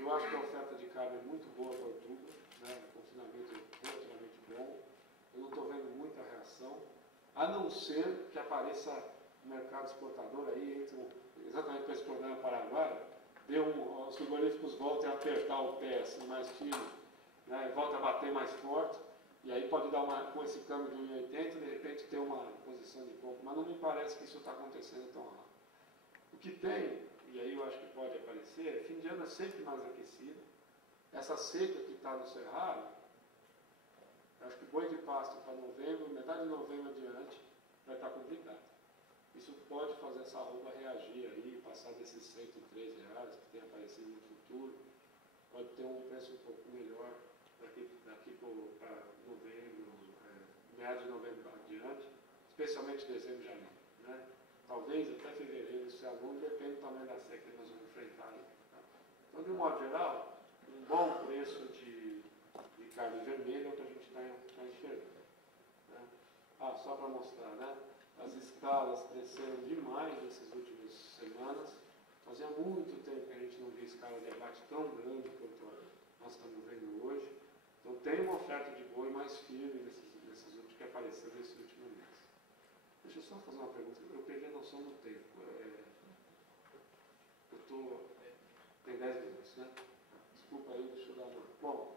Eu acho que a oferta de carne é muito boa para outubro, né? O confinamento é relativamente bom. Eu não estou vendo muita reação, a não ser que apareça um mercado exportador aí, exatamente para exportar no Paraguai, os frigoríficos voltem a apertar o pé assim, mais firme, né? Volta a bater mais forte, e aí pode dar com esse câmbio de 1,80, de repente ter uma posição de compra, mas não me parece que isso está acontecendo tão rápido. O que tem, e aí eu acho que pode aparecer, fim de ano é sempre mais aquecido. Essa seca que está no Cerrado, eu acho que boi de pasto para novembro, metade de novembro adiante, vai estar complicado. Isso pode fazer essa arroba reagir aí, passar desses R$ 103 que tem aparecido no futuro, pode ter um preço um pouco melhor daqui para novembro, meados de novembro adiante, especialmente dezembro e janeiro. Né? Talvez até fevereiro isso é longo, depende do tamanho da seca que nós vamos enfrentar aí. Tá? Então, de um modo geral, um bom preço de carne vermelha é o que a gente está enxergando. Né? Só para mostrar, né? As escalas cresceram demais nessas últimas semanas. Fazia muito tempo que a gente não via escala de abate tão grande quanto nós estamos vendo hoje. Então tem uma oferta de boi mais firme nesses últimos que apareceu nesse último mês. Deixa eu só fazer uma pergunta, eu perdi a noção do tempo. Tem 10 minutos, né? Desculpa aí, deixa eu dar uma. Bom,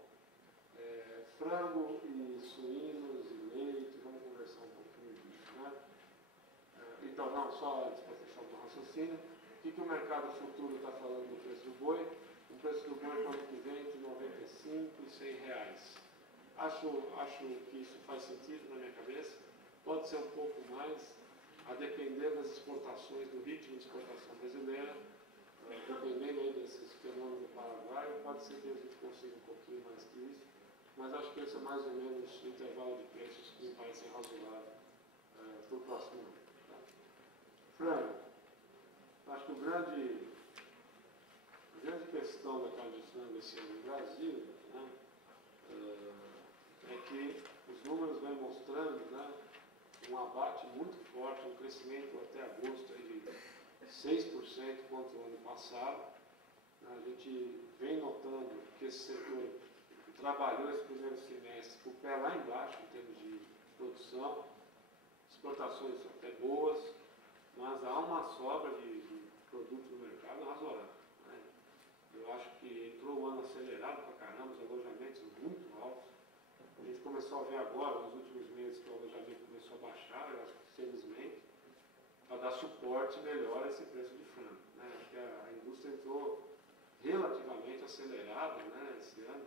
frango e suínos e leite, vamos conversar um pouquinho disso, né? Então, não, só antes para fechar o raciocínio, o que o mercado futuro está falando do preço do boi? O preço do boi para o ano que vem entre 95 e 100 reais. Acho que isso faz sentido na minha cabeça. Pode ser um pouco mais, a depender das exportações, do ritmo de exportação brasileira, dependendo aí desses fenômenos do Paraguai, pode ser que a gente consiga um pouquinho mais que isso, mas acho que esse é mais ou menos o intervalo de preços que me parece razoável para o próximo ano. Tá? Frango, acho que a grande questão da carne de frango esse ano no Brasil, né, é que os números vêm mostrando, né, um abate muito forte, um crescimento até agosto aí de 6% contra o ano passado. A gente vem notando que esse setor trabalhou esse primeiro semestre com o pé lá embaixo em termos de produção, exportações até boas, mas há uma sobra de produtos no mercado razoável. Né? Eu acho que entrou o ano acelerado para caramba, os alojamentos muito altos. A gente começou a ver agora, nos últimos meses, que o alojamento começou a baixar, eu acho que felizmente, para dar suporte melhor a esse preço de frango. Né? Acho que a indústria entrou relativamente acelerada, né, esse ano.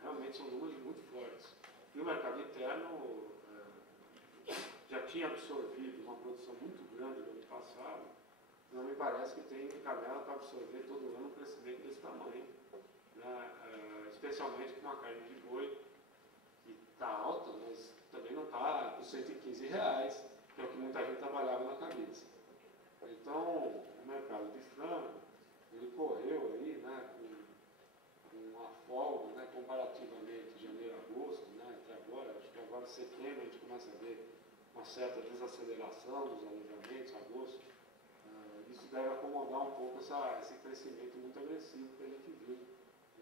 Realmente são números muito fortes. E o mercado interno já tinha absorvido uma produção muito grande no ano passado, não me parece que tem canela para absorver todo ano um crescimento desse tamanho, né? Especialmente com uma carne de boi que está alta, mas também não está por R$115, que é o que muita gente trabalhava na cabeça. Então, o mercado de frango, ele correu aí, né, com uma folga, né, comparativamente janeiro a agosto, né, até agora, acho que agora em setembro a gente começa a ver uma certa desaceleração dos alojamentos, agosto. Isso deve acomodar um pouco esse crescimento muito agressivo que a gente viu,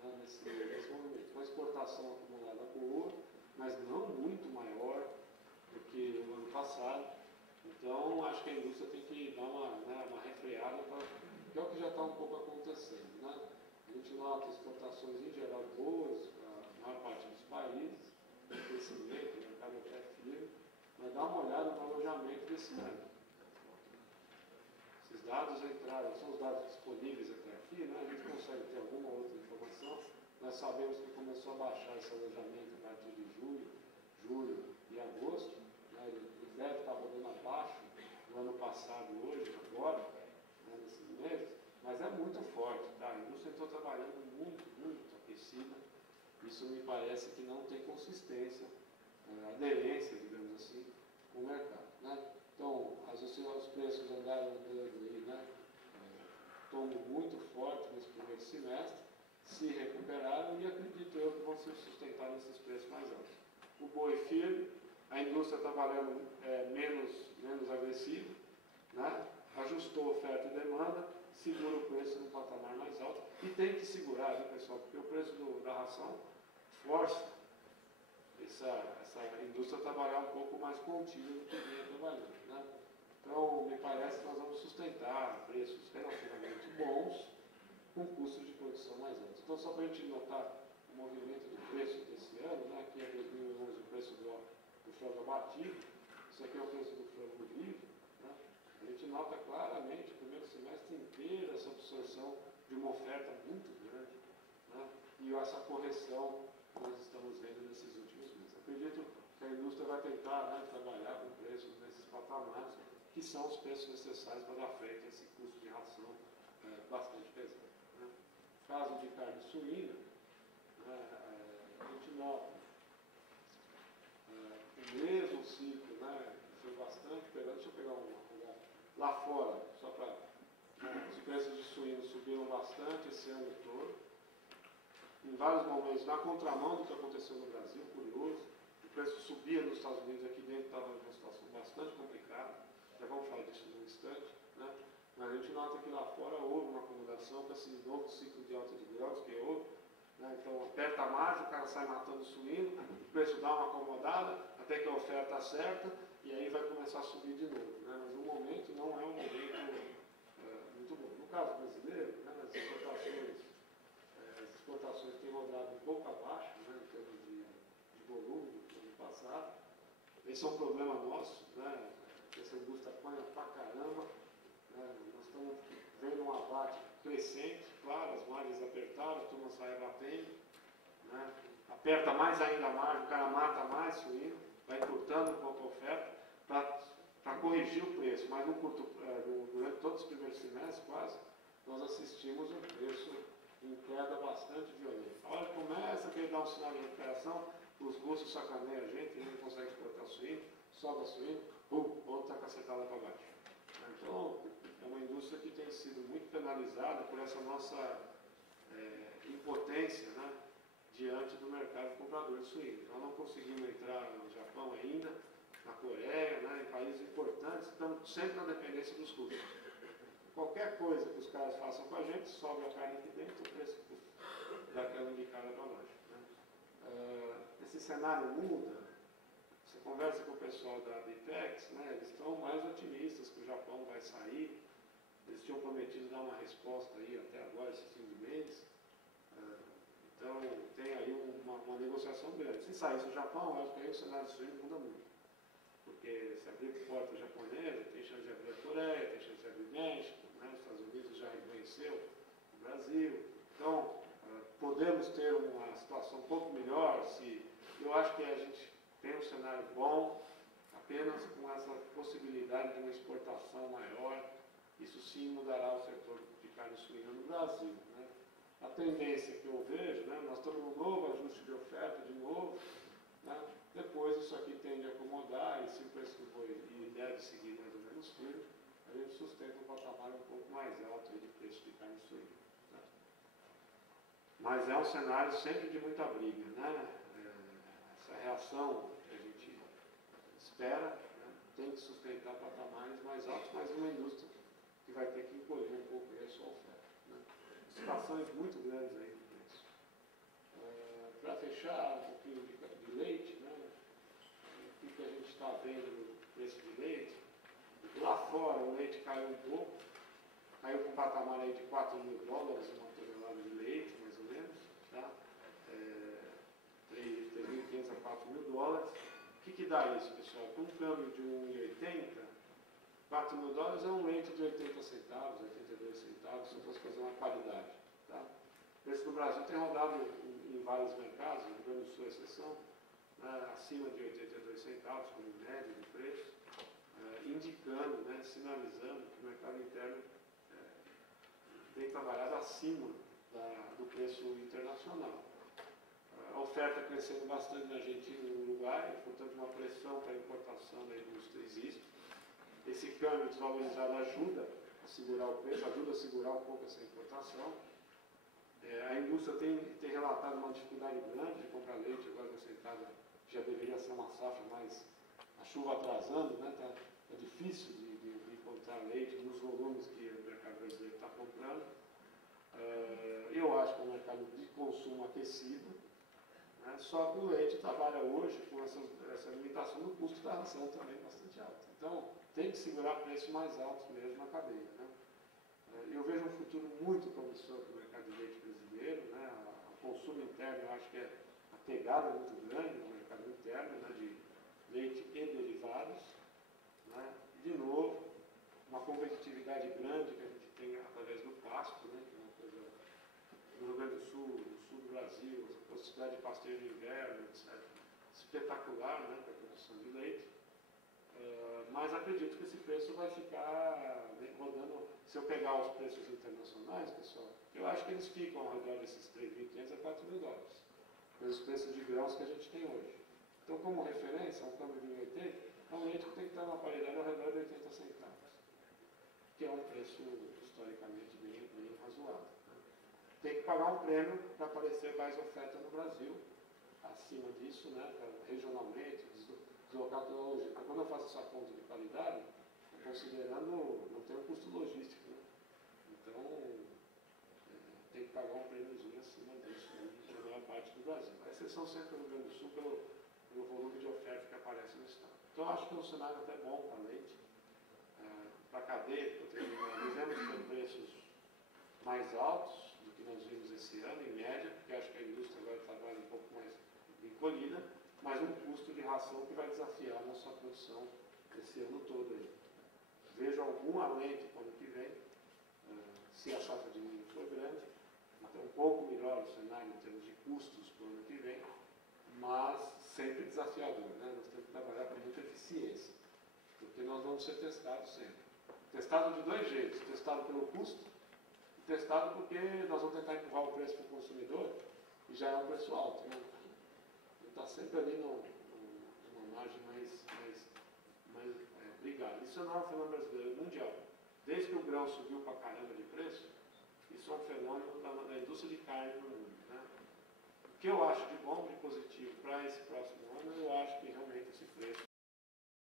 né, nesse momento. Uma exportação acumulada boa, mas não muito maior do que o ano passado. Então, acho que a indústria tem que dar uma refreada, que é o que já está um pouco acontecendo. Né? A gente nota exportações em geral boas, a maior parte dos países, crescimento, o mercado até firme, mas dá uma olhada no alojamento desse ano. Esses dados entraram, são os dados disponíveis até aqui, né? A gente consegue ter alguma outra informação. Nós sabemos que começou a baixar esse alojamento a partir de julho e agosto. Né? Ele deve estar rodando abaixo do ano passado, hoje, agora, né, nesses meses, mas é muito forte. Tá? A indústria está trabalhando muito aquecida. Isso me parece que não tem consistência, aderência, digamos assim, com o mercado. Né? Então, os preços andaram andando aí, né? Tomo muito forte nesse primeiro semestre, se recuperaram e acredito eu que vão se sustentar nesses preços mais altos. O boi firme, a indústria trabalhando menos agressivo, né? Ajustou oferta e demanda, segura o preço no patamar mais alto e tem que segurar, né, pessoal? Porque o preço da ração força essa indústria trabalhar um pouco mais contínua do que vinha trabalhando. Né? Então, me parece que nós vamos sustentar preços relativamente bons com custos de produção mais altos. Então, só para a gente notar o movimento do preço desse ano, né? Aqui é 2011 o preço do frango abatido, isso aqui é o preço do frango vivo. Né? A gente nota claramente, o primeiro semestre inteiro, essa absorção de uma oferta muito grande, né? E essa correção que nós estamos vendo nesses últimos meses. Acredito que a indústria vai tentar, né, trabalhar com preços nesses patamares, que são os preços necessários para dar frente a esse custo de ração bastante pesado. Né? No caso de carne suína, a gente nota o mesmo ciclo, né, foi bastante pegado. Deixa eu pegar um lugar lá fora, só para. Os preços de suíno subiram bastante esse ano todo. Em vários momentos, na contramão do que aconteceu no Brasil, curioso. O preço subia nos Estados Unidos, aqui dentro estava numa situação bastante complicada. Já vamos falar disso num instante. Né? Mas a gente nota que lá fora houve uma acomodação com esse novo ciclo de alta de grãos que houve. Né? Então, aperta a margem, o cara sai matando o suíno, o preço dá uma acomodada, até que a oferta acerta, e aí vai começar a subir de novo. Né? Mas o momento não é um momento muito bom. No caso brasileiro, né, as exportações têm rodado um pouco abaixo, né, em termos de volume do ano passado. Esse é um problema nosso, né, essa indústria apanha pra caramba. Né, nós estamos vendo um abate crescente, claro, as margens apertadas, a turma sai abatendo, né, aperta mais ainda a margem, o cara mata mais suíno, vai encurtando um pouco a oferta para corrigir o preço, mas durante todos os primeiros semestres, quase, nós assistimos um preço em queda bastante violenta. A hora que começa a querer dar um sinal de recuperação, os russos sacaneiam a gente, ele não consegue exportar suíno, sobra suíno, outra cacetada para baixo. Então, é uma indústria que tem sido muito penalizada por essa nossa impotência, né, diante do mercado comprador de suíno. Nós não conseguimos entrar no Japão ainda, na Coreia, né, em países importantes, estamos sempre na dependência dos russos. Qualquer coisa que os caras façam com a gente, sobe a carne aqui dentro, o preço dá aquela indicada para baixo. Né? Esse cenário muda. Você conversa com o pessoal da Apex, né, eles estão mais otimistas que o Japão vai sair. Eles tinham prometido dar uma resposta aí até agora, esse fim de mês. Então, tem aí uma negociação grande. Se saísse o Japão, eu acho que aí o cenário suíno muda muito. Porque se abrir porta japonesa, tem chance de abrir a Coreia, tem chance de abrir o México, né? Os Estados Unidos já reconheceu o Brasil. Então, podemos ter uma situação um pouco melhor se... Eu acho que a gente tem um cenário bom, apenas com essa possibilidade de uma exportação maior isso sim mudará o setor de carne suína no Brasil. Né? A tendência que eu vejo, né, nós estamos num novo ajuste de oferta de novo, né? Depois isso aqui tende a acomodar, e se o preço do boi deve seguir mais ou menos firme, a gente sustenta um patamar um pouco mais alto de preço de carne suína. Né? Mas é um cenário sempre de muita briga. Né? Essa reação que a gente espera, né, tem que sustentar patamares mais altos, mas uma indústria que vai ter que encolher um pouco a sua oferta. Né? Situações muito grandes aí no preço. Para fechar um pouquinho de leite, né? O que a gente está vendo no preço de leite? Lá fora o leite caiu um pouco, caiu para um patamar aí de $4.000 uma tonelada de leite, mais ou menos, tá? 3.500 a $4.000. O que dá isso, pessoal? Com um câmbio de 1,80, $4.000 é um leite de 80 centavos, 82 centavos, se eu fosse fazer uma paridade. Tá? O preço do Brasil tem rodado em vários mercados, no Rio Grande do Sul é exceção, né, acima de 82 centavos como média de preço, indicando, né, sinalizando que o mercado interno tem trabalhado acima do preço internacional. A oferta crescendo bastante na Argentina e no Uruguai, portanto uma pressão para a importação da indústria existe. Esse câmbio desvalorizado ajuda a segurar o preço, ajuda a segurar um pouco essa importação. A indústria tem relatado uma dificuldade grande de comprar leite, agora acrescentada, já deveria ser uma safra, mas a chuva atrasando, né? Tá difícil de encontrar leite nos volumes que o mercado brasileiro está comprando. Eu acho que é um mercado de consumo aquecido, né? Só que o leite trabalha hoje com essa limitação do custo da ração também bastante alta. Então, tem que segurar preços mais altos mesmo na cadeia. Né? Eu vejo um futuro muito promissor para o mercado de leite brasileiro. Né? O consumo interno, eu acho que a pegada é muito grande no mercado interno, né? De leite e derivados. Né? E, de novo, uma competitividade grande que a gente tem através do pasto, né? Que é uma coisa no Rio Grande do Sul do Brasil, a possibilidade de pasteio de inverno, etc. Espetacular, né? Para a produção de leite. Mas acredito que esse preço vai ficar rodando. Se eu pegar os preços internacionais, pessoal, eu acho que eles ficam ao redor desses $3.500 a $4.000, pelos preços de grãos que a gente tem hoje. Então, como referência, um câmbio de 80, é um leite que tem que estar numa paridade ao redor de 80 centavos, que é um preço historicamente bem razoável. Né? Tem que pagar um prêmio para aparecer mais oferta no Brasil, acima disso, né, regionalmente, deslocar tecnologia. Quando eu faço essa conta de qualidade, considerando, não tem um custo logístico, né? Então, tem que pagar um prêmiozinho acima disso, né, na maior parte do Brasil. A exceção sempre é no Rio Grande do Sul pelo volume de oferta que aparece no estado. Então, acho que é um cenário até bom para leite, para a cadeia, porque devemos ter preços mais altos do que nós vimos esse ano, em média, porque acho que a indústria agora trabalha um pouco mais encolhida, mas um custo de ração que vai desafiar a nossa produção esse ano todo aí. Vejo algum alento para o ano que vem, se a safra de milho for grande, então um pouco melhor o cenário em termos de custos para o ano que vem, mas sempre desafiador, né? Nós temos que trabalhar com muita eficiência, porque nós vamos ser testados sempre. Testado de dois jeitos, testado pelo custo e testado porque nós vamos tentar empurrar o preço para o consumidor e já é um preço alto, né? Está sempre ali numa margem mais brigada. Isso não é um fenômeno brasileiro, é mundial. Desde que o grão subiu para caramba de preço, isso é um fenômeno da indústria de carne no mundo. Né? O que eu acho de bom, de positivo para esse próximo ano, eu acho que realmente esse preço